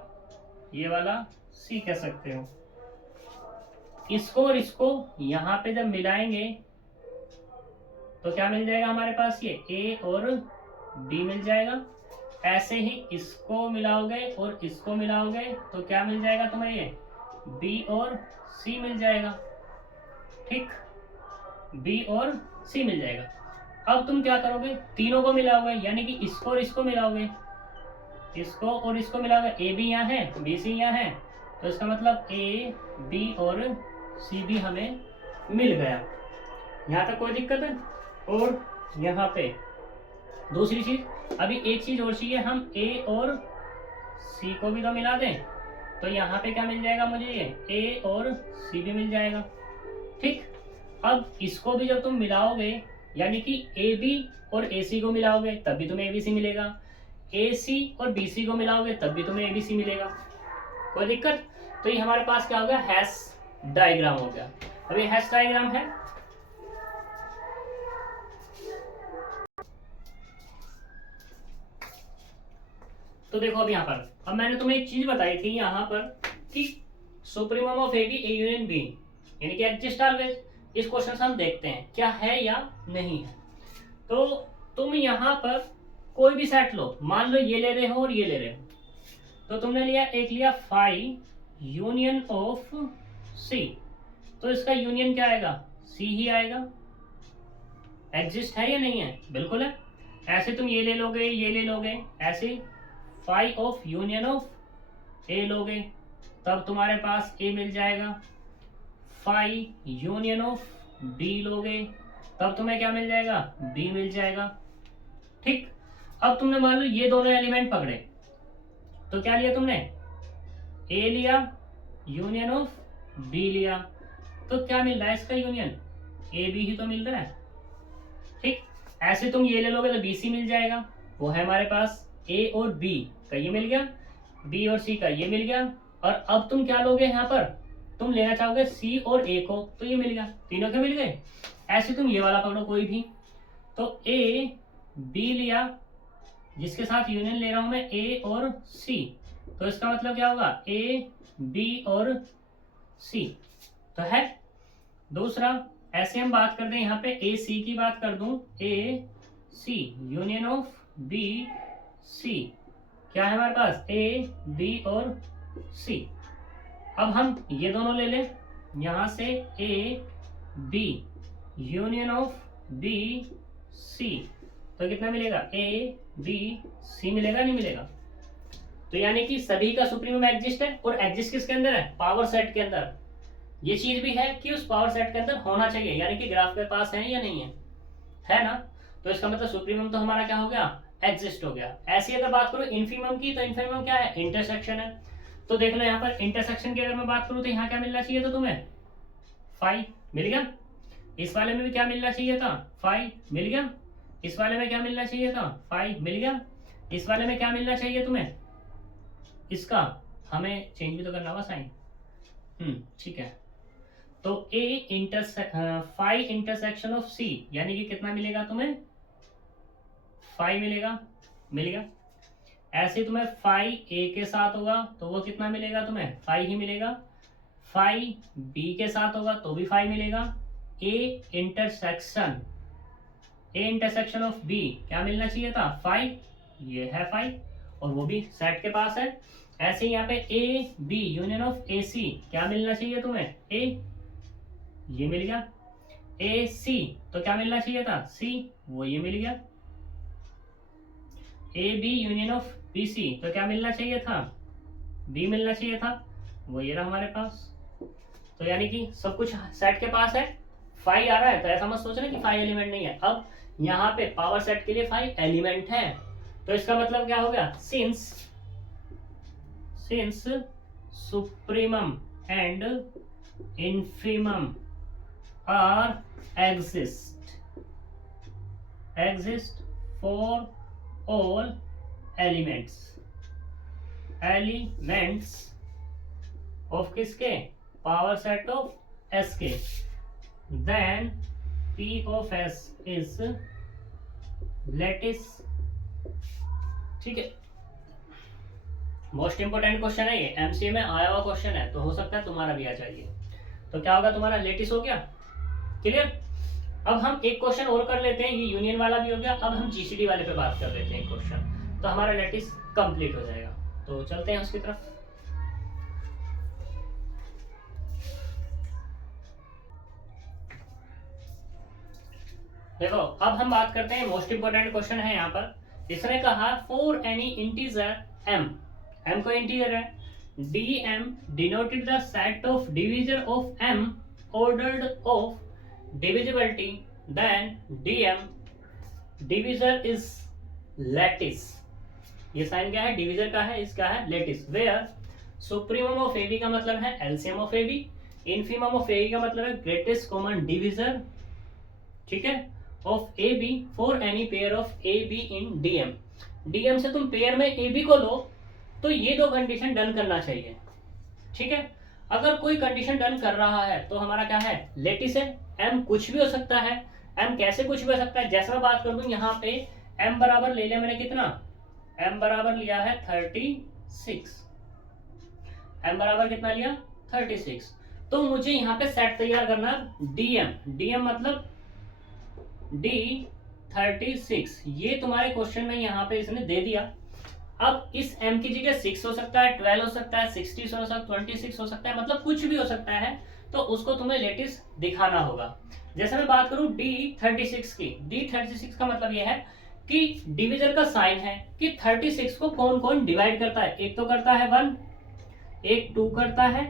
ये वाला सी कह सकते हो। इसको और इसको यहां पे जब मिलाएंगे तो क्या मिल जाएगा हमारे पास, ये ए और बी मिल जाएगा। ऐसे ही इसको मिलाओगे और इसको मिलाओगे तो क्या मिल जाएगा तुम्हें, ये बी और सी मिल जाएगा। ठीक, बी और सी मिल जाएगा। अब तुम क्या करोगे, तीनों को मिलाओगे, यानी कि इसको और इसको मिलाओगे, इसको और इसको मिलाओगे, ए बी यहाँ है बी सी यहाँ है, तो इसका मतलब ए बी और सी भी हमें मिल गया। यहाँ तक कोई दिक्कत है। और यहाँ पे दूसरी चीज, अभी एक चीज और चाहिए, हम ए और सी को भी तो मिला दें, तो यहाँ पे क्या मिल जाएगा मुझे, ये ए और सी भी मिल जाएगा। ठीक, अब इसको भी जब तुम मिलाओगे, यानी कि ए बी और ए सी को मिलाओगे तब भी तुम्हें ए बी सी मिलेगा, ए सी और बी सी को मिलाओगे तब भी तुम्हें ए बी सी मिलेगा, कोई दिक्कत। तो ये हमारे पास क्या हो गया, हैश डायग्राम हो गया। अब ये हैश डायग्राम है, तो देखो अब यहाँ पर, अब मैंने तुम्हें एक चीज बताई थी यहाँ पर कि supremum of A B A union B यानी कि एग्जिस्ट ऑलवेज। इस क्वेश्चन से हम देखते हैं क्या है या नहीं है। तो तुम यहाँ पर कोई भी सेट लो, मान लो ये ले रहे हो और ये ले रहे हो, तो तुमने लिया, एक लिया फाई यूनियन ऑफ सी, तो इसका यूनियन क्या आएगा, सी ही आएगा। एग्जिस्ट है या नहीं है, बिल्कुल है। ऐसे तुम ये ले लोगे, ये ले लोगे, ऐसे फाई ऑफ यूनियन ऑफ ए लोगे तब तुम्हारे पास ए मिल जाएगा। फाई यूनियन ऑफ बी लोगे तब तुम्हें क्या मिल जाएगा, बी मिल जाएगा। ठीक, अब तुमने मान लो ये दोनों एलिमेंट पकड़े, तो क्या लिया तुमने, ए लिया यूनियन ऑफ बी लिया, तो क्या मिल रहा है इसका यूनियन, ए बी ही तो मिल रहा है। ठीक, ऐसे तुम ये ले लोगे तो बी सी मिल जाएगा, वो है हमारे पास ए और बी का ये मिल गया, बी और सी का ये मिल गया। और अब तुम क्या लोगे, यहाँ पर तुम लेना चाहोगे सी और ए को, तो ये मिल गया, तीनों के मिल गए। ऐसे तुम ये वाला पकड़ो कोई भी, तो ए बी लिया जिसके साथ यूनियन ले रहा हूं मैं ए और सी, तो इसका मतलब क्या होगा, ए बी और सी तो है। दूसरा, ऐसे हम बात कर दें यहाँ पे ए सी की बात कर दूं, ए सी यूनियन ऑफ बी सी, क्या है हमारे पास, ए बी और सी। अब हम ये दोनों ले लें, यहां से A B union of B C, तो कितना मिलेगा, ए बी सी मिलेगा, नहीं मिलेगा। तो यानी कि सभी का सुप्रीमम एग्जिस्ट है, और एग्जिस्ट किसके अंदर है, पावर सेट के अंदर। ये चीज भी है कि उस पावर सेट के अंदर होना चाहिए, यानी कि ग्राफ के पास है या नहीं है ना। तो इसका मतलब सुप्रीमम तो हमारा क्या हो गया, एग्जिस्ट हो गया। ऐसी अगर बात करूं इनफीमम की, तो इनफीमम क्या है, इंटरसेक्शन है। तो देख लो यहाँ पर इंटरसेक्शन की अगर मैं बात करूं तो यहाँ क्या मिलना चाहिए था तुम्हें, फाई मिल गया। इस वाले में भी क्या मिलना चाहिए था, फाई मिल गया। इस वाले में क्या मिलना चाहिए था, फाई मिल गया। इस वाले में क्या मिलना चाहिए तुम्हें, इसका हमें चेंज भी तो करना होगा साइन, ठीक है। तो फाई इंटरसेक्शन ऑफ सी, यानी कि कितना मिलेगा तुम्हें, फाई मिलेगा, मिल गया। ऐसे तुम्हें फाई ए के साथ होगा तो वो कितना मिलेगा तुम्हें, फाई ही मिलेगा। फाइव बी के साथ होगा तो भी फाइव मिलेगा। ए इंटरसेक्शन ऑफ बी क्या मिलना चाहिए था, फाइव, ये है फाइव, और वो भी सेट के पास है। ऐसे ही यहाँ पे ए बी यूनियन ऑफ ए सी क्या मिलना चाहिए तुम्हें, ए, ये मिल गया। ए सी तो क्या मिलना चाहिए था, सी, वो ये मिल गया। A B union of B C तो क्या मिलना चाहिए था, बी मिलना चाहिए था, वो ये रहा हमारे पास। तो यानी कि सब कुछ सेट के पास है, फाइव आ रहा है, तो ऐसा मत सोचना कि फाइव एलिमेंट नहीं है। अब यहाँ पे पावर सेट के लिए फाइव एलिमेंट है, तो इसका मतलब क्या हो गया, since supremum and infimum are exist for all elements of किसके, पावर सेट ऑफ एस के, then P of S is lattice. ठीक है, मोस्ट इंपोर्टेंट क्वेश्चन है ये, एमसीए में आया हुआ क्वेश्चन है, तो हो सकता है तुम्हारा भी आ जाइए। तो क्या होगा तुम्हारा, लेटिस हो गया, क्लियर। अब हम एक क्वेश्चन और कर लेते हैं, ये यूनियन वाला भी हो गया। अब हम जीसीडी वाले पे बात कर लेते हैं क्वेश्चन, तो हमारा लेटिस कंप्लीट हो जाएगा। तो चलते हैं उसकी तरफ। देखो अब हम बात करते हैं, मोस्ट इंपोर्टेंट क्वेश्चन है यहाँ पर। इसने कहा for any integer m, m को इंटीजर है, D m denoted the set of divisor of m ordered of divisibility, then D m divisor is lattice. ये साइन क्या है, डिविजर का है, इसका है lattice. Where supremum of A B का मतलब है LCM of A b, infimum of a का मतलब है ग्रेटेस्ट कॉमन डिविजर, ठीक है, of A b for any pair of A be in DM. DM से तुम पेयर में ए बी को लो तो ये दो कंडीशन डन करना चाहिए, ठीक है। अगर कोई कंडीशन डन कर रहा है तो हमारा क्या है, लेटिस है। एम कुछ भी हो सकता है, एम कैसे कुछ भी हो सकता है, जैसे मैं बात कर दूं यहाँ पे एम बराबर ले लिया मैंने कितना, एम बराबर लिया है 36, एम बराबर कितना लिया 36। तो मुझे यहाँ पे सेट तैयार करना डीएम, डीएम मतलब D36, ये तुम्हारे क्वेश्चन में यहाँ पे इसने दे दिया। अब इस m की जगह 6 हो सकता है, 12 हो सकता है, 60 हो सकता है, 26 हो सकता है, मतलब कुछ भी हो सकता है, तो उसको तुम्हें लेटिस दिखाना होगा। जैसे मैं बात करूं D36 की, D36 का मतलब यह है कि डिविजन का साइन है कि 36 को कौन कौन डिवाइड करता है। एक तो करता है 1, एक 2 करता है,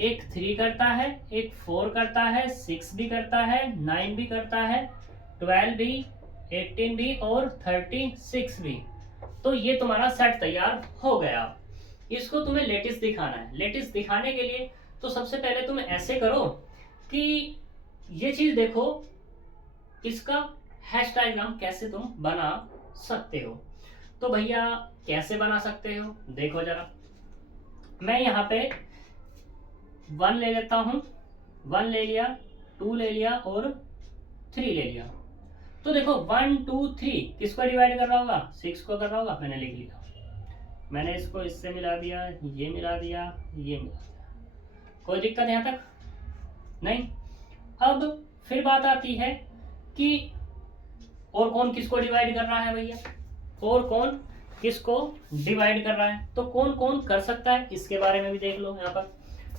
एक 3 करता है, एक 4 करता है, 6 भी करता है, 9 भी करता है, 12 भी, 18 भी और 36 भी। तो ये तुम्हारा सेट तैयार हो गया। इसको तुम्हें लेटिस दिखाना है। लेटिस दिखाने के लिए तो सबसे पहले तुम ऐसे करो कि ये चीज देखो, इसका हैश डायग्राम कैसे तुम बना सकते हो। तो भैया कैसे बना सकते हो, देखो जरा। मैं यहाँ पे 1 ले लेता हूं, 1 ले लिया, 2 ले लिया और 3 ले लिया। तो देखो 1 2 3 किसको डिवाइड कर रहा होगा, 6 को कर रहा होगा। मैंने लिख लिया, मैंने इसको इससे मिला दिया, ये मिला दिया, ये मिला दिया, कोई दिक्कत यहाँ तक नहीं। अब फिर बात आती है कि और कौन किसको डिवाइड कर रहा है भैया, और कौन किसको डिवाइड कर रहा है, तो कौन कौन कर सकता है इसके बारे में भी देख लो यहाँ पर।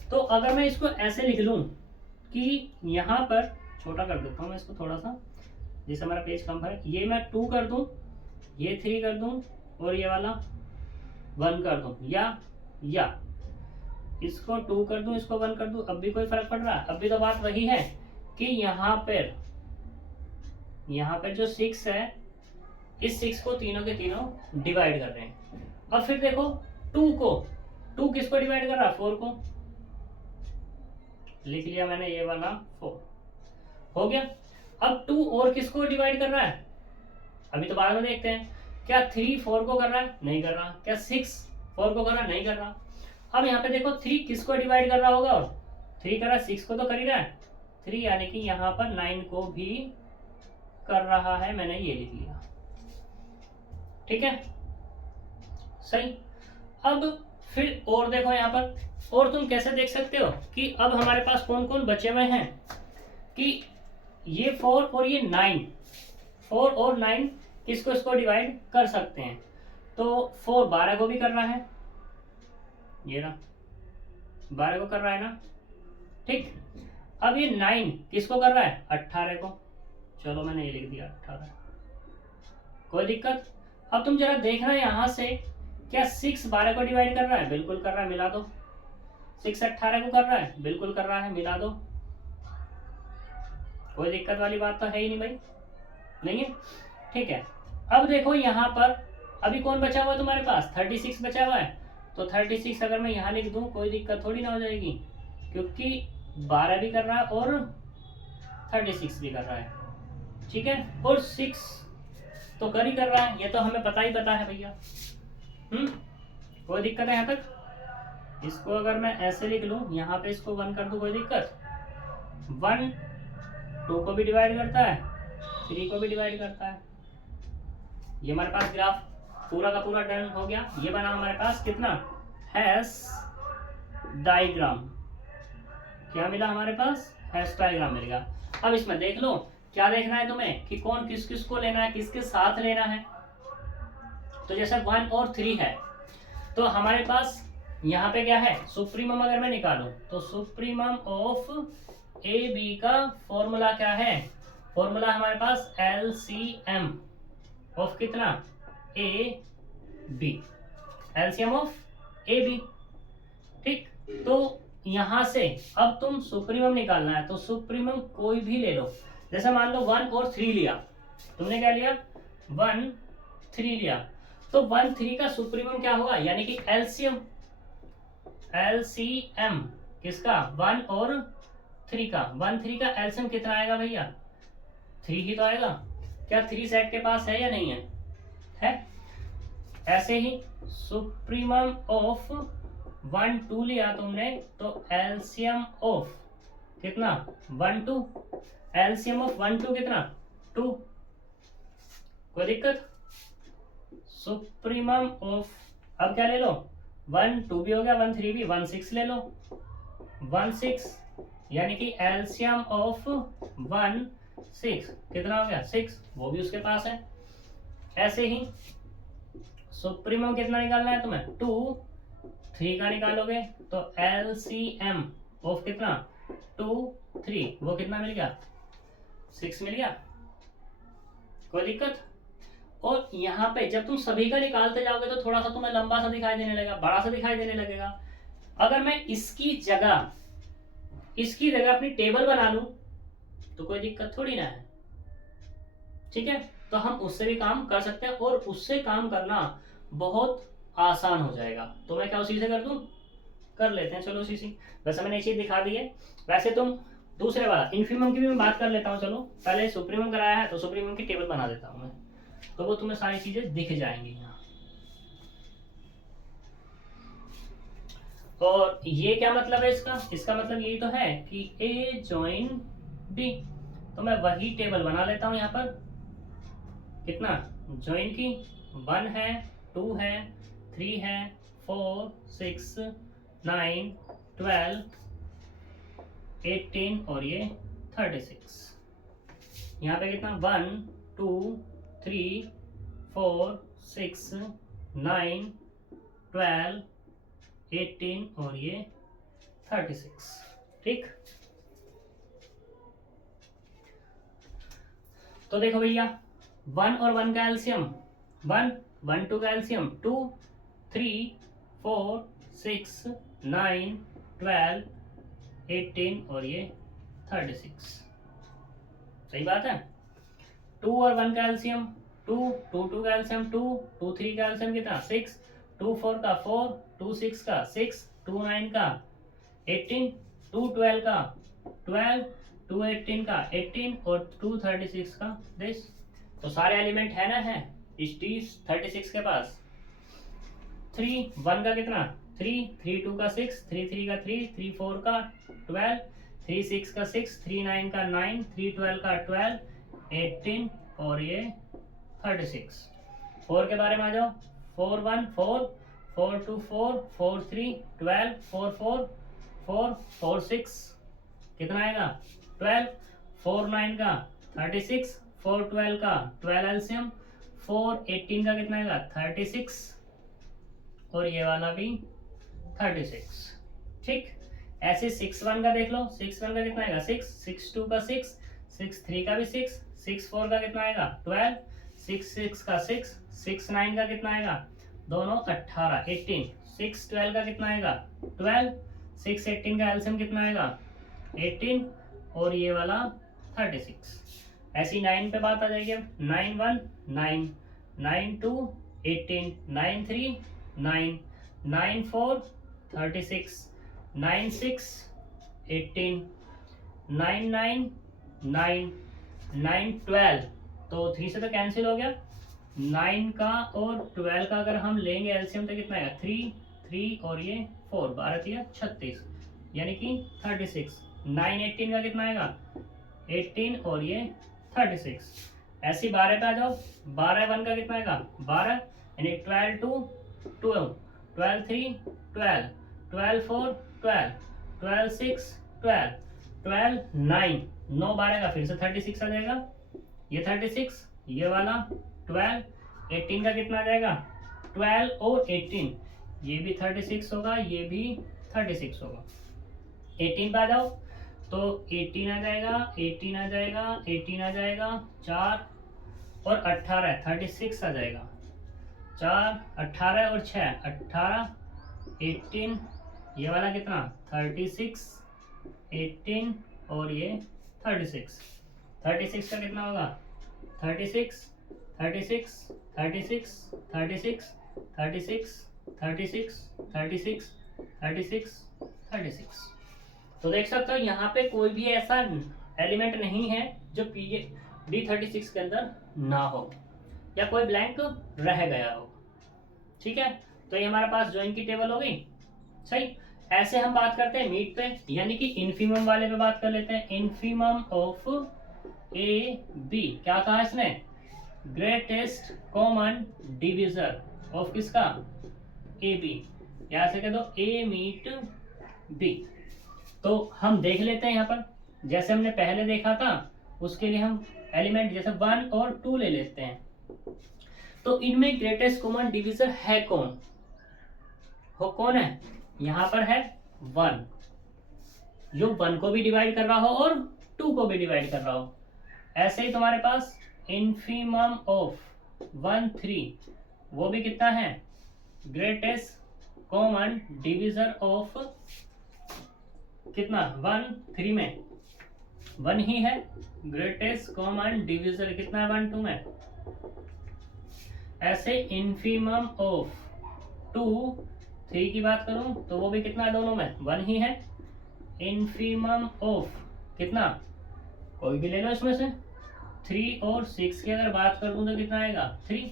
तो अगर मैं इसको ऐसे लिख लूँ कि यहाँ पर, छोटा कर देता हूँ मैं इसको थोड़ा सा, जिससे हमारा पेज कम है, ये मैं 2 कर दूं, ये 3 कर दूं और ये वाला 1 कर दूं, या इसको 2 कर दूं, इसको 1 कर दूं, अब भी कोई फर्क पड़ रहा है। अब भी तो बात वही है कि यहाँ पर जो 6 है, इस 6 को तीनों के तीनों डिवाइड कर रहे हैं। अब फिर देखो 2 किसको डिवाइड कर रहा है, 4 को। लिख लिया मैंने ये वाला 4 हो गया। अब 2 और किसको डिवाइड कर रहा है, अभी तो बाद में देखते हैं। क्या 3 4 को कर रहा है, नहीं कर रहा। क्या 6 4 को कर रहा है, नहीं कर रहा। अब यहाँ पे देखो 3 किसको डिवाइड कर रहा होगा, और 3 कर रहा है, 6 को तो कर ही रहा है, 3 यानी कि यहाँ पर 9 को भी कर रहा है, मैंने ये लिख लिया, ठीक है सही। अब फिर और देखो यहाँ पर, और तुम कैसे देख सकते हो कि अब हमारे पास कौन कौन बचे हुए हैं, कि ये 4 और ये 9, 4 और 9 किसको इसको डिवाइड कर सकते हैं। तो 4 12 को भी कर रहा है, ये ना 12 को कर रहा है ना, ठीक। अब ये 9 किसको कर रहा है, 18 को। चलो मैंने ये लिख दिया 18, कोई दिक्कत। अब तुम जरा देखना यहाँ से, क्या 6 12 को डिवाइड कर रहा है, बिल्कुल कर रहा है, मिला दो। 6 18 को कर रहा है, बिल्कुल कर रहा है, मिला दो। कोई दिक्कत वाली बात तो है ही नहीं भाई, नहीं है, ठीक है। अब देखो यहाँ पर अभी कौन बचा हुआ है तुम्हारे पास, 36 बचा हुआ है। तो 36 अगर मैं यहाँ लिख दूं कोई दिक्कत थोड़ी ना हो जाएगी, क्योंकि 12 भी कर रहा है और 36 भी कर रहा है, ठीक है। और 6 तो कर ही कर रहा है, ये तो हमें पता ही पता है भैया। कोई दिक्कत है यहाँ तक। इसको अगर मैं ऐसे लिख लूं, यहाँ पे इसको 1 कर दूं, कोई दिक्कत। 1 2 को भी डिवाइड करता है, 3 को भी डिवाइड करता है। ये हमारे पास ग्राफ पूरा का पूरा डन हो गया। ये बना हमारे पास कितना, हैश डायग्राम। क्या मिला हमारे पास, हैश डायग्राम मिल गया। अब इसमें देख लो क्या देखना है तुम्हें, कि कौन किस किस को लेना है, किसके साथ लेना है। तो जैसे 1 और 3 है, तो हमारे पास यहाँ पे क्या है, सुप्रीमम अगर मैं निकालूं तो सुप्रीमम ऑफ ए बी का फॉर्मूला क्या है, फॉर्मूला हमारे पास LCM ऑफ कितना, A B, LCM of A B, ठीक। तो यहां से अब तुम सुप्रीमम निकालना है, तो सुप्रीमम कोई भी ले लो। जैसे मान लो 1 और 3 लिया, तुमने क्या लिया, 1 3 लिया, तो 1 3 का सुप्रीमम क्या होगा, यानी कि LCM किसका, 1 और 3 का। 1 3 का LCM कितना आएगा भैया, 3 ही तो आएगा। क्या 3 सेट के पास है या नहीं है? ऐसे ही सुप्रीमम ऑफ 1 2 लिया तुमने, तो LCM ऑफ कितना, 1 2, LCM ऑफ 1 2 कितना, 2। कोई दिक्कत। सुप्रीमम ऑफ, अब क्या ले लो, 1 2 भी हो गया, 1 3 भी, 1 6 ले लो, 1 6, यानी कि LCM ऑफ 1 6 कितना हो गया, 6, वो भी उसके पास है। ऐसे ही सुप्रीमम कितना निकालना है तुम्हें, 2 3 का निकालोगे, तो LCM ऑफ कितना, 2 3, वो कितना मिल गया, 6 मिल गया। कोई दिक्कत। और यहाँ पे जब तुम सभी का निकालते जाओगे तो थोड़ा सा तुम्हें लंबा सा दिखाई देने लगेगा, बड़ा सा दिखाई देने लगेगा। अगर मैं इसकी जगह अपनी टेबल बना लूं तो कोई दिक्कत थोड़ी ना है, ठीक है। तो हम उससे भी काम कर सकते हैं, और उससे काम करना बहुत आसान हो जाएगा। तो मैं क्या उसी से कर दूं, कर लेते हैं, चलो उसी से। वैसे मैंने ये चीज दिखा दी है। वैसे तुम दूसरे वाला इन्फीमम की भी मैं बात कर लेता हूँ। चलो पहले सुप्रीमम कराया है तो सुप्रीमम की टेबल बना देता हूँ मैं, तो वो तुम्हें सारी चीजें दिख जाएंगी यहाँ। और ये क्या मतलब है इसका मतलब यही तो है कि ए जॉइन बी। तो मैं वही टेबल बना लेता हूं यहाँ पर। कितना, जॉइन की 1 है, 2 है, 3 है, 4 6 9 12 18 और ये 36। यहाँ पे कितना, 1 2 3 4 6 9 12 18 और ये 36, ठीक। तो देखो भैया 1 और 1 का एलसीएम 1, 1 2 का एलसीएम 2, 3 4 6 9 12 18 और ये 36। सही बात है। 2 और 1 का एलसीएम 2, 2 2 का एलसीएम 2, 2 3 का एलसीएम कितना 6, 2 4 का 4, 2 6 का 6, 2 9 का 18, 2 12 का 12, 2 18 का 18 और 2 36 का 10। तो सारे एलिमेंट है ना, है इस 36 के पास। 3 1 का कितना 3, 3 2 का 6, 3 3 का 3, 3 4 का 12, 3 6 का 6, 3 9 का 9, 3 12 का 12, 18 और ये 36। 4 के बारे में आ जाओ। 4 1 4, 4 2 4 4 3 12 4 4 4 4 6 कितना आएगा 12, 4 9 का 36, 4 12 का 12 एलसीएम, 4 18 का कितना आएगा 36 और ये वाला भी 36। ठीक, ऐसे 6 1 का देख लो, 6 1 का कितना आएगा 6, 6 2 का 6, 6 3 का भी 6, 6 4 का कितना आएगा 12, 6 6 का 6, 6 9 का कितना आएगा दोनों 18 18, 6 12 का कितना आएगा 12, 6 18 का एलसीएम कितना आएगा 18 और ये वाला 36। ऐसी 9 पे बात आ जाएगी अब 9 1 9, 9 2 18, 9 3 9, 9 4 36, 9 6 18, 9 9 9, 9 12। तो 3 से तो कैंसिल हो गया, 9 का और 12 का अगर हम लेंगे एलसीएम तो कितना आएगा 3 3 और ये 4 12 36 यानी कि 36। 9 18 का कितना आएगा 18 और ये 36। ऐसी 12 पे आ जाओ, 12 1 का कितना आएगा 12 यानी 12 2 12, 12 3 12, 12 4 12, 12 6 12, 12 9 9 12 का फिर से 36 आ जाएगा, ये 36 ये वाला 12, 18 का कितना आ जाएगा 12 और 18 ये भी 36 होगा, ये भी 36 होगा। 18 पे आ जाओ तो 18 आ जाएगा, 18 आ जाएगा, 18 आ जाएगा, 4 और 18 36 आ जाएगा, 4 18 और 6 18 18 ये वाला कितना 36 18 और ये 36 36 का कितना होगा 36 36 36 36 36 36 36 36 36। तो देख सकते हो यहाँ पे कोई भी ऐसा एलिमेंट नहीं है जो D36 के अंदर ना हो या कोई ब्लैंक रह गया हो। ठीक है, तो ये हमारे पास ज्वाइन की टेबल हो गई। सही, ऐसे हम बात करते हैं मीट पे यानी कि इन्फीमम वाले पे बात कर लेते हैं। इन्फीमम ऑफ ए बी, क्या कहा इसने ग्रेटेस्ट कॉमन डिविजर ऑफ किसका ए बी, यहां से कह दो ए मीट बी। तो हम देख लेते हैं यहाँ पर जैसे हमने पहले देखा था उसके लिए हम एलिमेंट जैसे 1 और 2 ले लेते हैं। तो इनमें ग्रेटेस्ट कॉमन डिविजर है कौन, हो कौन है यहाँ पर है 1, जो 1 को भी डिवाइड कर रहा हो और 2 को भी डिवाइड कर रहा हो। ऐसे ही तुम्हारे पास इन्फीमम ऑफ 1 3 वो भी कितना है ग्रेटेस्ट कॉमन डिविजर ऑफ कितना 1 3 में 1 ही है, ग्रेटेस्ट कॉमन डिविजर कितना है 1 2 में। ऐसे इन्फीमम ऑफ 2 3 की बात करूं तो वो भी कितना है दोनों में 1 ही है। इन्फीमम ऑफ कितना कोई भी ले लो इसमें से 3 और 6 की अगर बात कर दूं तो कितना आएगा 3।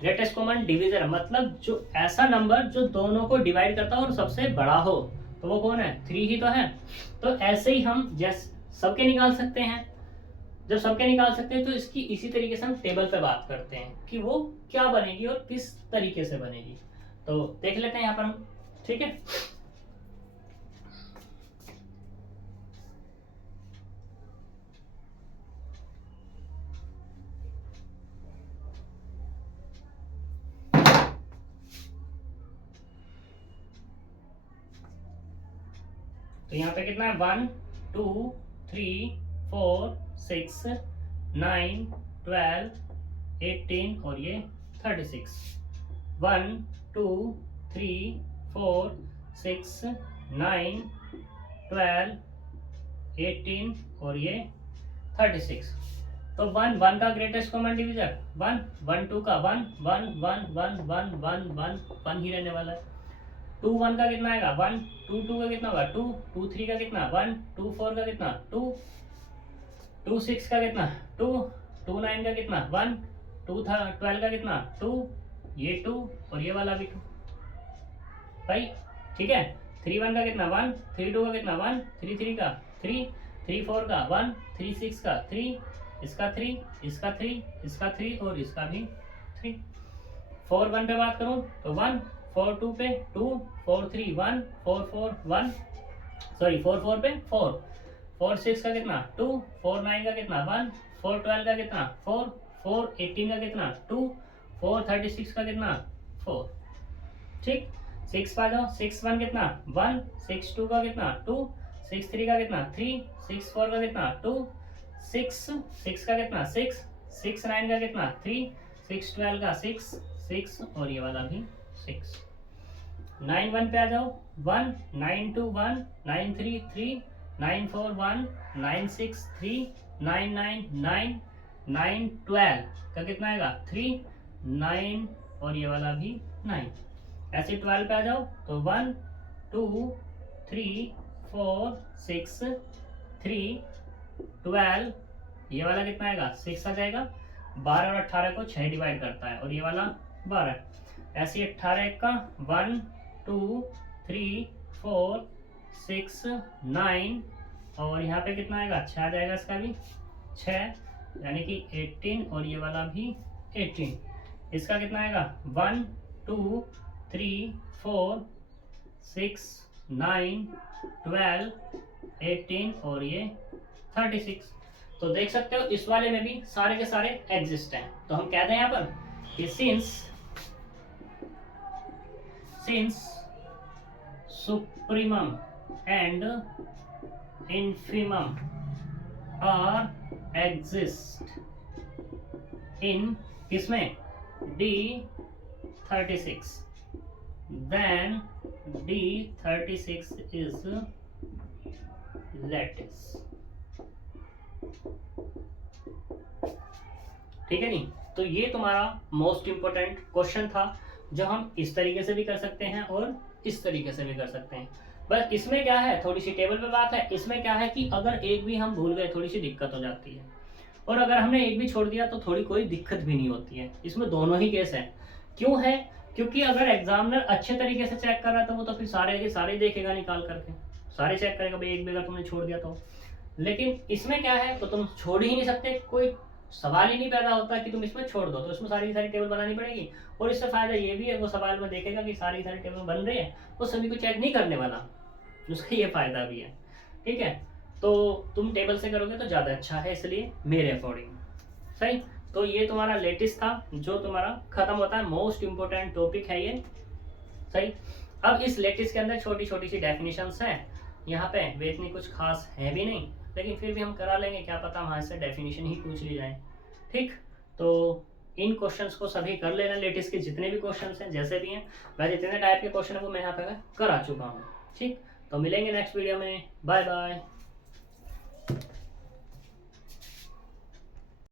ग्रेटेस्ट कॉमन डिविजर मतलब जो ऐसा नंबर जो दोनों को डिवाइड करता हो और सबसे बड़ा हो, तो वो कौन है 3 ही तो है। तो ऐसे ही हम जैसे सबके निकाल सकते हैं, जब सबके निकाल सकते हैं तो इसकी इसी तरीके से हम टेबल पे बात करते हैं कि वो क्या बनेगी और किस तरीके से बनेगी। तो देख लेते हैं यहाँ पर हम, ठीक है। तो यहाँ पे कितना है 1 2 3 4 6 9 12 18 और ये 36। 1 2 3 4 6 9 12 18 और ये 36। तो 1 1 का ग्रेटेस्ट कॉमन डिविजर 1 1 2 का 1 1 1 1 1 1 1 1 ही रहने वाला है। 2 1 का कितना आएगा 1 2 2 का कितना होगा 2 2 3 का कितना 1 2 4 का कितना 2 2 6 का कितना 2 2 9 का कितना 1 2 12 का कितना 2 ये 2 और ये वाला भी 2 भाई, ठीक है। 3 1 का कितना 1 3 2 का कितना 1 3 3 का 3 3 4 का 1 3 6 का 3 इसका 3 इसका 3 इसका 3 और इसका भी 3। 4 1 पे बात करूं तो 1 4 2 पे 2, 4 3 1, 4 4 1, सॉरी 4 4 पे 4, 4 6 का कितना 2, 4 9 का कितना 1, 4 12 का कितना 4, 4 18 का कितना 2, 4 36 का कितना 4। ठीक, 6 पा जाओ, 6 1 कितना 1, 6 2 का कितना 2, 6 3 का कितना 3, 6 4 का कितना 2, 6 6 का कितना 6, 6 9 का कितना 3, 6 12 का 6 6 और ये वाला भी 6। 9 1 पे आ जाओ, 1 9 2 1, 9 3 3, 9 4 1, 9 6 3, 9 9 9, 9 12 का कितना आएगा 3, 9 और ये वाला भी 9। ऐसे 12 पे आ जाओ तो 1 2 3 4 6 3 12, ये वाला कितना आएगा 6 आ जाएगा। 12 और 18 को 6 डिवाइड करता है और ये वाला 12। ऐसे 18 का 1 2 3 4 6 9 और यहाँ पे कितना आएगा 6 आ जाएगा, इसका भी 6 यानी कि 18 और ये वाला भी 18। इसका कितना आएगा 1 2 3 4 6 9 12 18 और ये 36। तो देख सकते हो इस वाले में भी सारे के सारे एग्जिस्ट हैं। तो हम कहते हैं यहाँ पर कि since supremum and infimum are exist in किसमें D36, then D36 is lattice। ठीक है नहीं, तो ये तुम्हारा मोस्ट इंपोर्टेंट क्वेश्चन था जो हम इस तरीके से भी कर सकते हैं और इस तरीके से भी कर सकते हैं। बस इसमें क्या है, थोड़ी सी टेबल पे बात है। इसमें क्या है कि अगर एक भी हम भूल गए थोड़ी सी दिक्कत हो जाती है, और अगर हमने एक भी छोड़ दिया तो थोड़ी कोई दिक्कत भी नहीं होती है। इसमें दोनों ही केस है। क्यों है, क्योंकि अगर एग्जामिनर अच्छे तरीके से चेक कर रहा है तो वो तो फिर सारे के सारे देखेगा निकाल करके, सारे चेक करेगा भाई, एक भी अगर तुमने छोड़ दिया तो। लेकिन इसमें क्या है, तो तुम छोड़ ही नहीं सकते, कोई सवाल ही नहीं पैदा होता कि तुम इसमें छोड़ दो। तो इसमें सारी की सारी टेबल बनानी पड़ेगी। और इससे फायदा ये भी है, वो सवाल में देखेगा कि सारी सारी टेबल बन रही है, वो सभी को चेक नहीं करने वाला, उसका ये फायदा भी है। ठीक है, तो तुम टेबल से करोगे तो ज़्यादा अच्छा है, इसलिए मेरे अकॉर्डिंग सही। तो ये तुम्हारा लेटेस्ट था जो तुम्हारा खत्म होता है, मोस्ट इंपोर्टेंट टॉपिक है ये सही। अब इस लेटेस्ट के अंदर छोटी छोटी सी डेफिनेशंस हैं यहाँ पे, वे इतनी कुछ खास है भी नहीं, लेकिन फिर भी हम करा लेंगे, क्या पता वहाँ से डेफिनेशन ही पूछ ली जाए। ठीक, तो इन क्वेश्चंस को सभी कर लेना, लेटेस्ट के जितने भी क्वेश्चंस हैं जैसे भी हैं, वैसे जितने टाइप के क्वेश्चन है वो मैं यहाँ पे करा चुका हूँ। ठीक, तो मिलेंगे नेक्स्ट वीडियो में, बाय बाय।